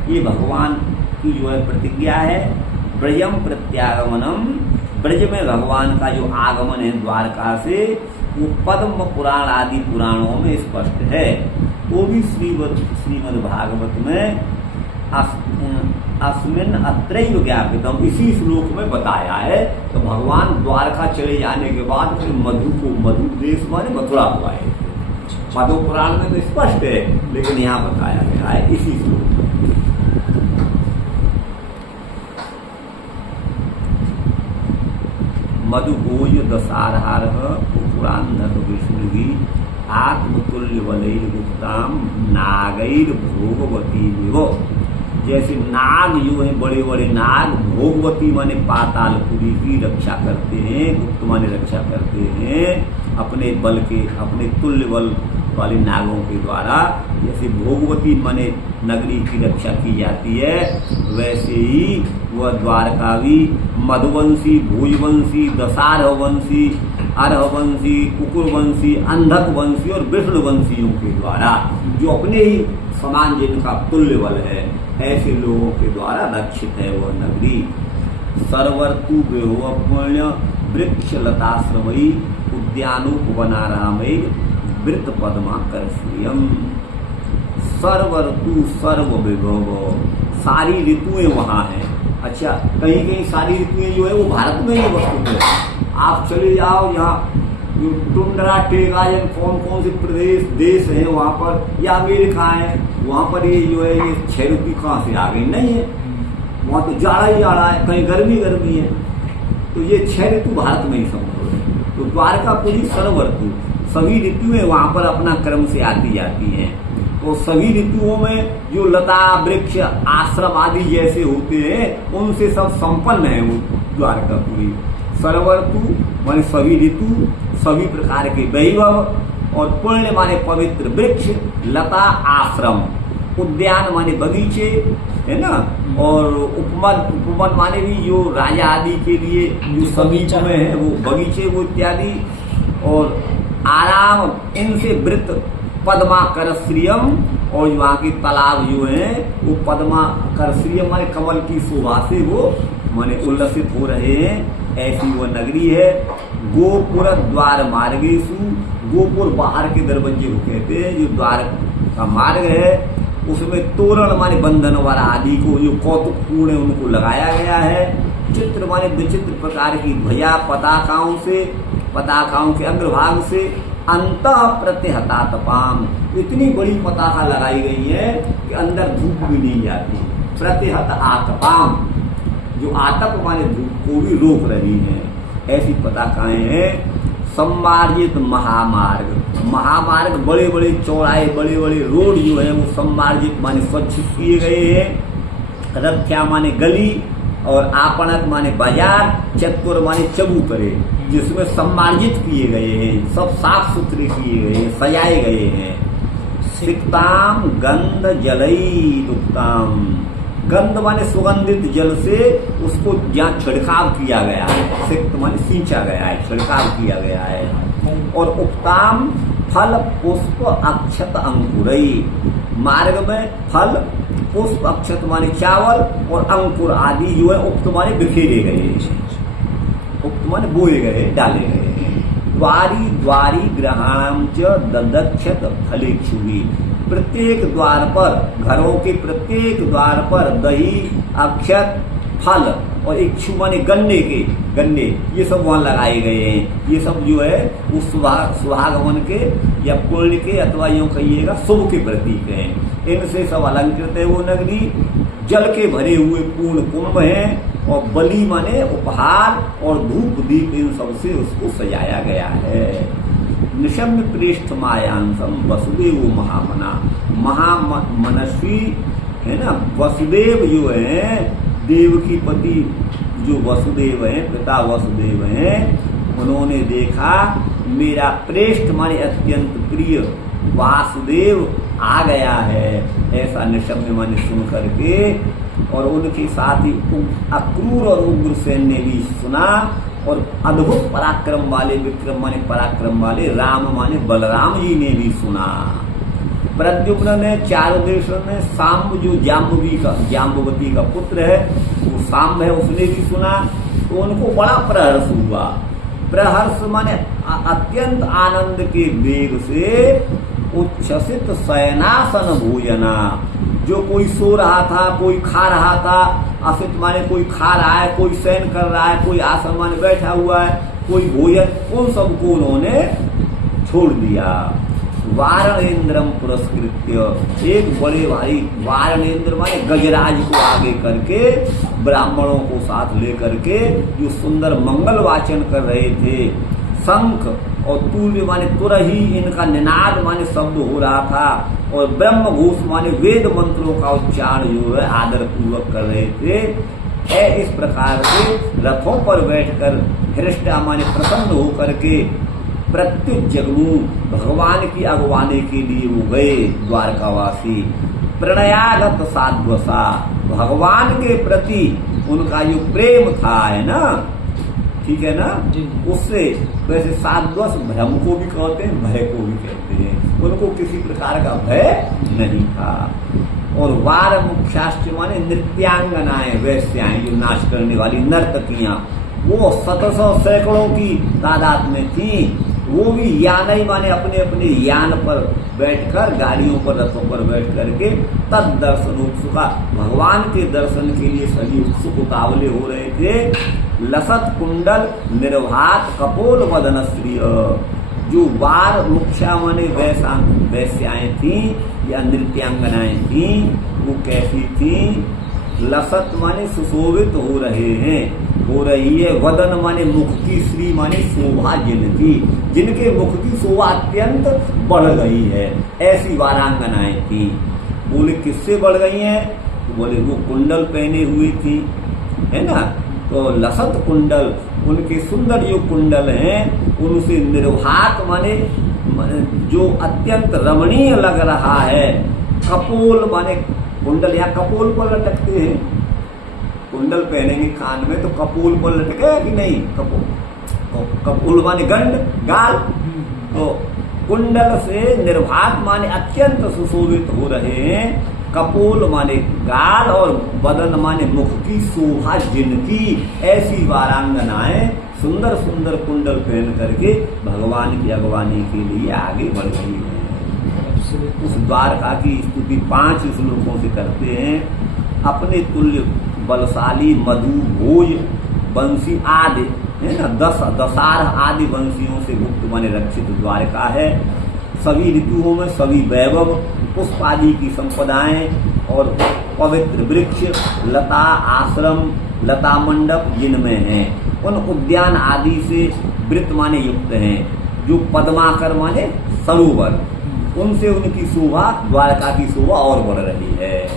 ये भगवान की जो है प्रतिज्ञा है। ब्रजम प्रत्यागमनम, ब्रज में भगवान का जो आगमन है द्वारका से, वो पद्म पुराण आदि पुराणों में स्पष्ट है। वो भी श्रीमद् भागवत में अस्मिन अत्रैव ज्ञापितम, इसी श्लोक में बताया है। तो भगवान द्वारका चले जाने के बाद फिर मधु देश माने मथुरा हुआ है। पद्म पुराण में तो स्पष्ट है, लेकिन यहाँ बताया गया है इसी श्लोक में। मधुभोज दशारहार पुरांधर विष्णुगी आत्मतुल्य वलैर गुप्ताम नागैर भोगवती विवो। जैसे नाग जो है, बड़े बड़े नाग, भोगवती माने पातालपुरी की रक्षा करते हैं, गुप्त माने रक्षा करते हैं अपने बल के, अपने तुल्य बल वाले नागों के द्वारा। जैसे भोगवती माने नगरी की रक्षा की जाती है, वैसे ही वह द्वारका भी मधुवंशी, भोजवंशी, दशारहवंशी अरहवंशी, कुकुरवंशी, अंधक वंशी और विष्णुवंशियों के द्वारा, जो अपने ही समान जिनका तुल्य बल है, ऐसे लोगों के द्वारा रक्षित है वह नगरी। सर्वर्तु बेहो पुण्य वृक्ष लताश्रमयी उद्यानोपवनारामयी वृत्त पद्मा कर श्रियम। सर्वर्तु सर्व विभव, सारी ऋतुएं वहाँ हैं। अच्छा, कहीं कहीं सारी ऋतुएं जो है वो भारत में ही वस्तु है। आप चले जाओ यहाँ टुंड्रा टेगायन कौन कौन से प्रदेश देश हैं वहाँ पर, या अमेरिका है, वहाँ पर ये जो है ये 6 ऋतु कहाँ से आ गई? नहीं है, वहाँ तो जाड़ा ही जाड़ा है, कहीं गर्मी गर्मी है। तो ये 6 ऋतु भारत में ही संभव है। तो द्वारकापुरी सर्व ऋतु, सभी ऋतुएं वहाँ पर अपना क्रम से आती जाती हैं। तो सभी ऋतुओं में जो लता वृक्ष आश्रम आदि जैसे होते हैं उनसे सब संपन्न है वो द्वारकापुरी। सर्व ऋतु माने सभी ऋतु, सभी प्रकार के वैभव, और पुण्य माने पवित्र वृक्ष, लता आश्रम, उद्यान माने बगीचे, है ना, और उपवन माने भी जो राजा आदि के लिए जो समीप में है वो बगीचे वो इत्यादि, और आराम, इनसे वृत्त पद्मा करश्रियम, और वहाँ की तालाब जो है वो पद्मा करश्रियम माने कमल की शोभा से वो माने उल्लसित हो रहे हैं। ऐसी वो नगरी है। गोपुर द्वार मार्गेशु, गोपुर बाहर के दरवाजे को कहते हैं, जो द्वार का मार्ग है उसमें तोरण माने बंधन वाला आदि को जो कौतुकपूर्ण है उनको लगाया गया है। चित्र माने विचित्र प्रकार की ध्वजा पताकाओं से, पताकाओं के अग्रभाग से अंतः प्रत्यहता तपाम, इतनी बड़ी पताका लगाई गई है कि अंदर धूप भी नहीं जाती। प्रत्यहत आतपाम, जो आतप माने धूप को भी रोक रही है, ऐसी पताकाएं हैं। सम्मार्जित महामार्ग, महामार्ग बड़े बड़े चौड़ाए बड़े बड़े रोड जो है वो सम्मार्जित माने स्वच्छ किए गए हैं। रथ्या माने गली, और आपणक माने बाजार, चतुर माने चबूतरे, जिसमें सम्मार्जित किए गए हैं, सब साफ सुथरे किए गए हैं, सजाए गए हैं। सिक्ताम गंध जलई दुक्ताम, गंध माने सुगंधित जल से उसको जहाँ छिड़काव किया गया है, सिक्त माने सींचा गया है, छिड़काव किया गया है। और उक्ताम फल पुष्प अक्षत अंकुरई, मार्ग में फल पुष्प अक्षत माने चावल और अंकुर आदि जो है उक्त माने बिखेरे गए, उक्त माने बोए गए, डाले गए। द्वारी द्वारी ग्रहाणाम च ददक्षत फलेक्षुभी, प्रत्येक द्वार पर, घरों के प्रत्येक द्वार पर दही, अक्षत, फल और इक्षु माने गन्ने के, गन्ने ये सब वहाँ लगाए गए हैं। ये सब जो है उस सुहागमन के या पुण्य के अथवा यूँ कहिएगा शुभ के प्रतीक हैं। इनसे सब अलंकृत है वो नगरी। जल के भरे हुए पूर्ण कुंभ हैं, और बलि माने उपहार और धूप दीप इन सबसे उसको सजाया गया है। निशम्य पृष्ठ मायांसम वसुदेव महामना, महामनस्वी है ना, वसुदेव जो है देव की पति जो वसुदेव हैं, पिता वसुदेव हैं, उन्होंने देखा मेरा प्रेष्ठ माने अत्यंत प्रिय वासुदेव आ गया है, ऐसा निशम्य माने सुन करके, और उनके साथ ही अक्रूर और उग्रसेन ने भी सुना, और अद्भुत पराक्रम वाले, विक्रम माने पराक्रम वाले राम माने बलराम जी ने भी सुना। प्रद्युम्न ने चारों देशों में सांब जो जाम्बवती का पुत्र है वो सांब है, उसने भी सुना, तो उनको बड़ा प्रहर्ष हुआ। प्रहर्ष माने अत्यंत आनंद के वेग से उच्छ्वसित शयनासन भोजना, जो कोई सो रहा था, कोई खा रहा था, असित माने कोई खा रहा है, कोई शयन कर रहा है, कोई आसन माने बैठा हुआ है, कोई भोजन, उन सबको उन्होंने छोड़ दिया। वारणेन्द्रम पुरस्कृत्य, एक बड़े भाई वारणेन्द्र माने गजराज को आगे करके, ब्राह्मणों को साथ लेकर के जो सुंदर मंगल वाचन कर रहे थे, शंख और तुल्य माने तुरही इनका निनाद माने शब्द हो रहा था, और ब्रह्म घोष माने वेद मंत्रों का उच्चारण जो है आदर पूर्वक कर रहे थे। इस प्रकार से रथों पर बैठकर हृष्टा माने प्रसन्न होकर के प्रत्युत जगनू भगवान की अगवानी के लिए वो गए द्वारकावासी। प्रणयागत साध्वसा, भगवान के प्रति उनका जो प्रेम था है ना, ठीक है ना। जी, जी। उससे वैसे साधवश भ्रम को भी कहते हैं, भय को भी कहते हैं। उनको किसी प्रकार का भय नहीं था। और वार मुख्याश्च माने नृत्यांगनाएं, वैश्याएं, जो नाच करने वाली नर्तकियां, वो शतसौ सैकड़ों की तादाद में थी। वो भी यान ही माने अपने अपने यान पर बैठकर, गाड़ियों पर, रथों पर बैठ करके तद दर्शन उत्सुका, भगवान के दर्शन के लिए सभी उत्सुक उतावले हो रहे थे। लसत कुंडल निर्भात कपोल वदन स्त्रिय, जो वार मुख्या माने वैश्याएं थी या नृत्यांगनाएं थी, वो कैसी थी? लसत माने सुशोभित हो रहे हैं, हो रही है। वदन माने मुख की, श्री माने शोभा जिनकी, जिनके मुख की शोभा अत्यंत बढ़ गई है, ऐसी वारांगनाएं थी। बोले किससे बढ़ गई हैं? तो बोले वो कुंडल पहने हुई थी, है ना। तो लसत कुंडल, उनके सुंदर जो कुंडल हैं, उनसे निर्भात माने जो अत्यंत रमणीय लग रहा है। कपोल माने कुंडल, यहाँ कपोल पर लटकते हैं, कुंडल पहनेंगे कान में तो कपोल पर लटकेगा कि नहीं? कपोल माने गंड, गाल। तो कुंडल से निर्भात माने अत्यंत सुशोभित हो रहे हैं। कपोल माने गाल और बदन माने मुख की शोभा जिनकी, ऐसी वारांगनाएं सुंदर सुंदर कुंडल पहन करके भगवान की अगवानी के लिए आगे बढ़ रही है। उस द्वारका की स्तुति 5 श्लोकों से करते हैं। अपने तुल्य बलशाली मधु भोज बंसी आदि, है ना, दशार आदि वंशियों से मुक्त माने रक्षित द्वारका है। सभी ऋतुओं में सभी वैभव, पुष्प आदि की संपदाएं और पवित्र वृक्ष, लता आश्रम, लता मंडप जिनमें हैं, उन उद्यान आदि से वृत्त माने युक्त हैं। जो पद्माकर माने सरोवर, उनसे उनकी शोभा, द्वारका की शोभा और बढ़ रही है।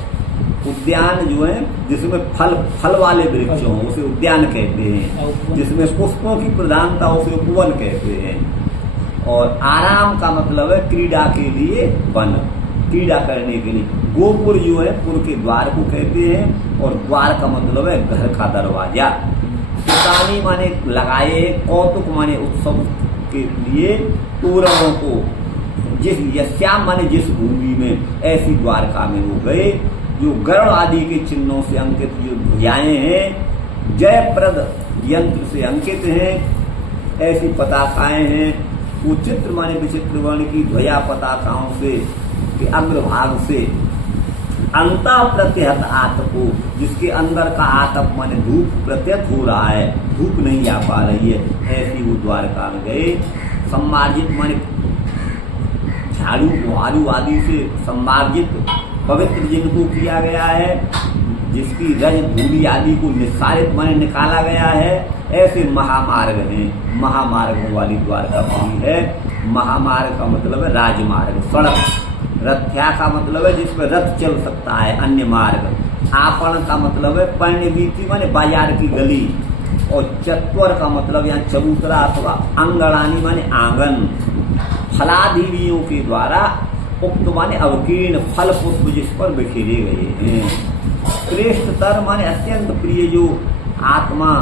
उद्यान जो है जिसमें फल वाले वृक्ष हों उसे उद्यान कहते हैं, जिसमें पुष्पों की प्रधानता उसे उपवन कहते हैं। और आराम का मतलब है क्रीड़ा के लिए वन, क्रीड़ा करने के लिए। गोपुर जो है पुर के द्वार को कहते हैं, और द्वार का मतलब है घर का दरवाजा। किसानी माने लगाए, कौतुक माने उत्सव के लिए तोरणों को, जिस यश्याम माने जिस भूमि में, ऐसी द्वारका में वो गए। जो गरुड़ आदि के चिन्हों से अंकित जो ध्वजाएं हैं, जयप्रद यंत्र से अंकित हैं, ऐसी पताकाएं हैं। वो चित्र माने विचित्र वर्ण की ध्वजा पताकाओं से के अग्रभाग से अंता प्रत्यहत आतपो, जिसके अंदर का आतप माने धूप प्रत्यत हो रहा है, धूप नहीं आ पा रही है, ऐसी वो द्वारका में गए। सम्मार्जित माने झाड़ू बुहारू आदि से सम्मार्जित, पवित्र जिनको किया गया है, जिसकी रज धूली आदि को निस्सारित माने निकाला गया है, ऐसे महामार्ग हैं। महामार्गों वाली द्वारकापुरी है। महामार्ग का मतलब है राजमार्ग, सड़क। रथ्या का मतलब है जिस पर रथ चल सकता है, अन्य मार्ग। आपण का मतलब है पर्णवीथी माने बाजार की गली। और चत्वर का मतलब यहाँ चबूतरा अथवा अंगड़ानी माने आंगन। फलाधिवियों के द्वारा उक्त माने अवकीर्ण फल पुष्प जिस पर बिखेरे गए हैं। श्रेष्ठतर माने अत्यंत प्रिय जो आत्मा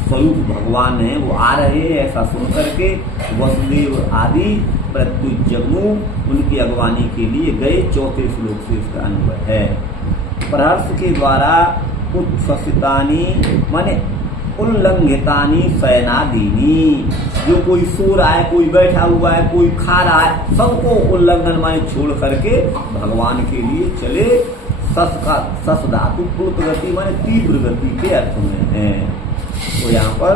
स्वरूप भगवान है वो आ रहे हैं, ऐसा सुन करके वसुदेव आदि प्रत्युत जगमू उनकी अगवानी के लिए गए। 4थे श्लोक से इसका अनुभव है। प्रहर्ष के द्वारा उत्ससितानी माने उल्लंघितानी शयनादीनी, जो कोई सो रहा है, कोई बैठा हुआ है, कोई खा रहा है, सबको उल्लंघन माने छोड़ करके भगवान के लिए चले। सस धातु प्लुत गति माने तीव्र गति के अर्थ में है, तो यहाँ पर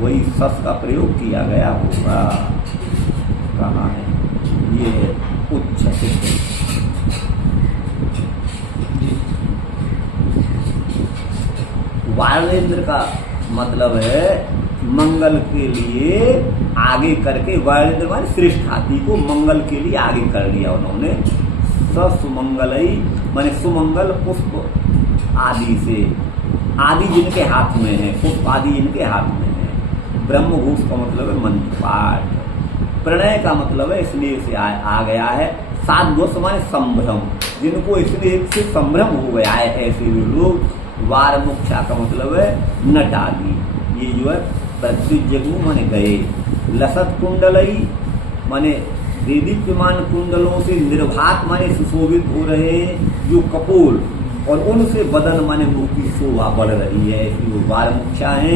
वही सस का प्रयोग किया गया होगा। कहाँ है ये? उच्छ्वसित। वायुवेंद्र का मतलब है मंगल के लिए आगे करके, वायुवेंद्र माने श्रेष्ठ हाथी को मंगल के लिए आगे कर लिया उन्होंने। सुमंगलई माने सुमंगल पुष्प आदि से, आदि जिनके हाथ में है, पुष्प आदि जिनके हाथ में है। ब्रह्मघोष का मतलब है मंत्र पाठ। प्रणय का मतलब है इसलिए से आ गया है। साधघोष माने संभ्रम, जिनको इसलिए से संभ्रम हो गया है, ऐसे भी लोग। वार मुख्या का मतलब है नट आदि, ये जो है प्रत्युजगु माने गए। लसत कुंडलई माने देदीप्यमान कुंडलों से निर्भात माने सुशोभित हो रहे जो कपोल, और उनसे बदन माने मुख की शोभा बढ़ रही है, ऐसी वो वारमुख्या है।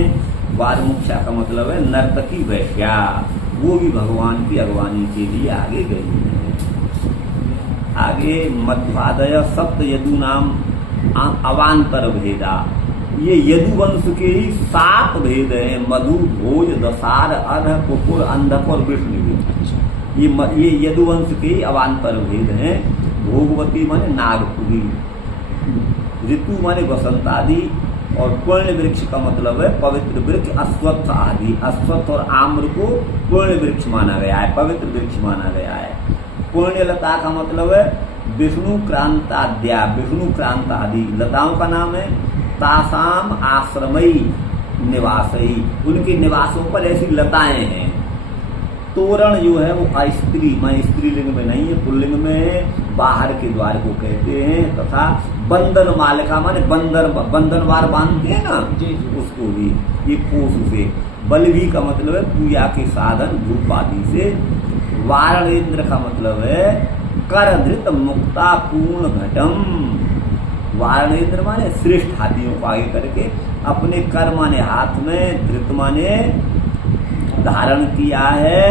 वारमुख्या का मतलब है नर्तकी वैश्या, वो भी भगवान की अगवानी के लिए आगे गई है। आगे मध्वादय सप्त यदु नाम अवान्तर भेदा, ये यदुवंश के ही 7 भेद हैं। मधु, भोज, दसार, अर्ध, कुकुर, अंधक और वृष्णि। ये यदुवंश के ही अवान्तर भेद हैं। भोगवती माने नागपुरी, ऋतु माने वसंत आदि, और पूर्ण वृक्ष का मतलब है पवित्र वृक्ष अश्वत्थ आदि। अश्वत्थ और आम्र को पूर्ण वृक्ष माना गया है, पवित्र वृक्ष माना गया है। पूर्ण लता का मतलब है विष्णु क्रांताद्या, विष्णु क्रांत आदि लताओं का नाम है। तासाम आश्रमई निवासई, उनके निवासों पर ऐसी लताएं हैं। तोरण जो है वो अस्त्री माने स्त्रीलिंग में नहीं है, पुल्लिंग में है, बाहर के द्वार को कहते हैं। तथा बंधन मालिका माने बंधनवार बांधते हैं ना, उसको भी ये कोष से। बलवी का मतलब है पूजा के साधन धूप आदि से। वारणेन्द्र का मतलब है कर धृत मुक्ता पूर्ण घटम। वारणेन्द्र माने श्रेष्ठ हाथियों को आगे करके अपने कर माने हाथ में, धृत माने धारण किया है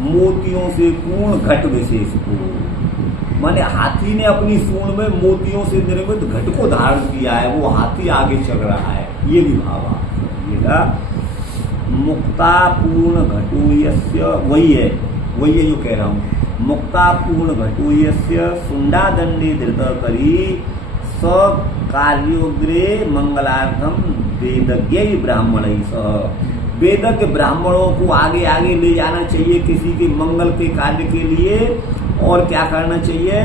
मोतियों से पूर्ण घट विशेष को। माने हाथी ने अपनी सूंड में मोतियों से निर्मित घट को धारण किया है, वो हाथी आगे चल रहा है, ये भी भाव आप समझिएगा। मुक्ता पूर्ण घटो यस्य, वही है जो कह रहा हूँ। मुक्ता पूर्ण घटो यस्य सुंडा दंडे धृत करी स कार्योग्रे मंगलार्थम वेदज्ञ ब्राह्मण। वेदज्ञ ब्राह्मणों को आगे आगे ले जाना चाहिए किसी के मंगल के कार्य के लिए। और क्या करना चाहिए,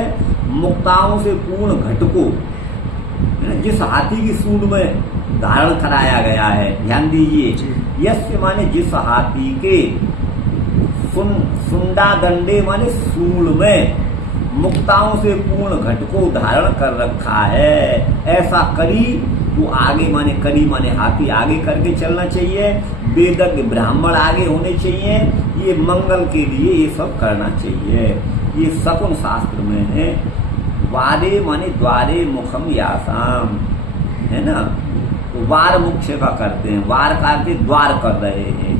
मुक्ताओं से पूर्ण घट को जिस हाथी की सूंड में धारण कराया गया है, ध्यान दीजिए। यस्य माने जिस हाथी के, सुंडा दंडे माने सूंड में मुक्ताओं से पूर्ण घट को धारण कर रखा है, ऐसा करी वो आगे माने करी माने हाथी आगे करके चलना चाहिए। वेदज्ञ ब्राह्मण आगे होने चाहिए, ये मंगल के लिए ये सब करना चाहिए। ये शकुन शास्त्र में है। वारे माने द्वारे मुखम यासाम, है ना। तो वार मुख्य का करते हैं, वार करके द्वार कर रहे हैं।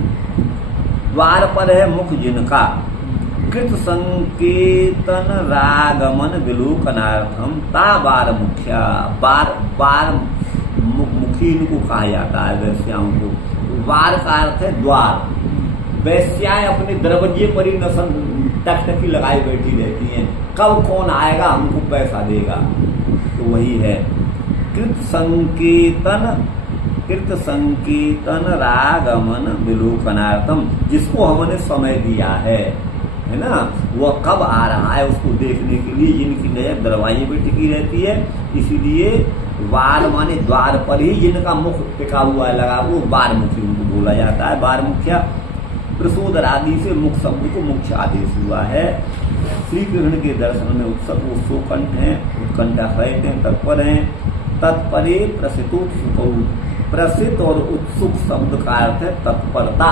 द्वार पर है मुख जिनका, कृत संकेतन रागमन विलोकनार्थम ता बार मुख्या। बार मुखी इनको कहा जाता है वैश्याओं को। वार का अर्थ है द्वार। वैश्याएं अपने दरवाजे पर ही टकटकी लगाई बैठी रहती हैं, कब कौन आएगा हमको पैसा देगा, तो वही है कृत संकेतन रागमन विलोकनार्थम, जिसको हमने समय दिया है ना, वह कब आ रहा है उसको देखने के लिए जिनकी नजर दरवाजे पर टिकी रहती है। इसीलिए वार माने द्वार पर ही जिनका मुख टिका हुआ है लगा, वो बार मुखी उनको बोला जाता है। बार मुखिया प्रसोदर आदि से मुख शब्द को मुख्य आदेश हुआ है। श्री कृष्ण के दर्शन में उत्सुक उत्सुकंठ है, उत्कंठा सहित हैं, तत्पर हैं। तत्परे प्रसितोत्सुक, प्रसिद्ध और उत्सुक शब्द का अर्थ है तत्परता।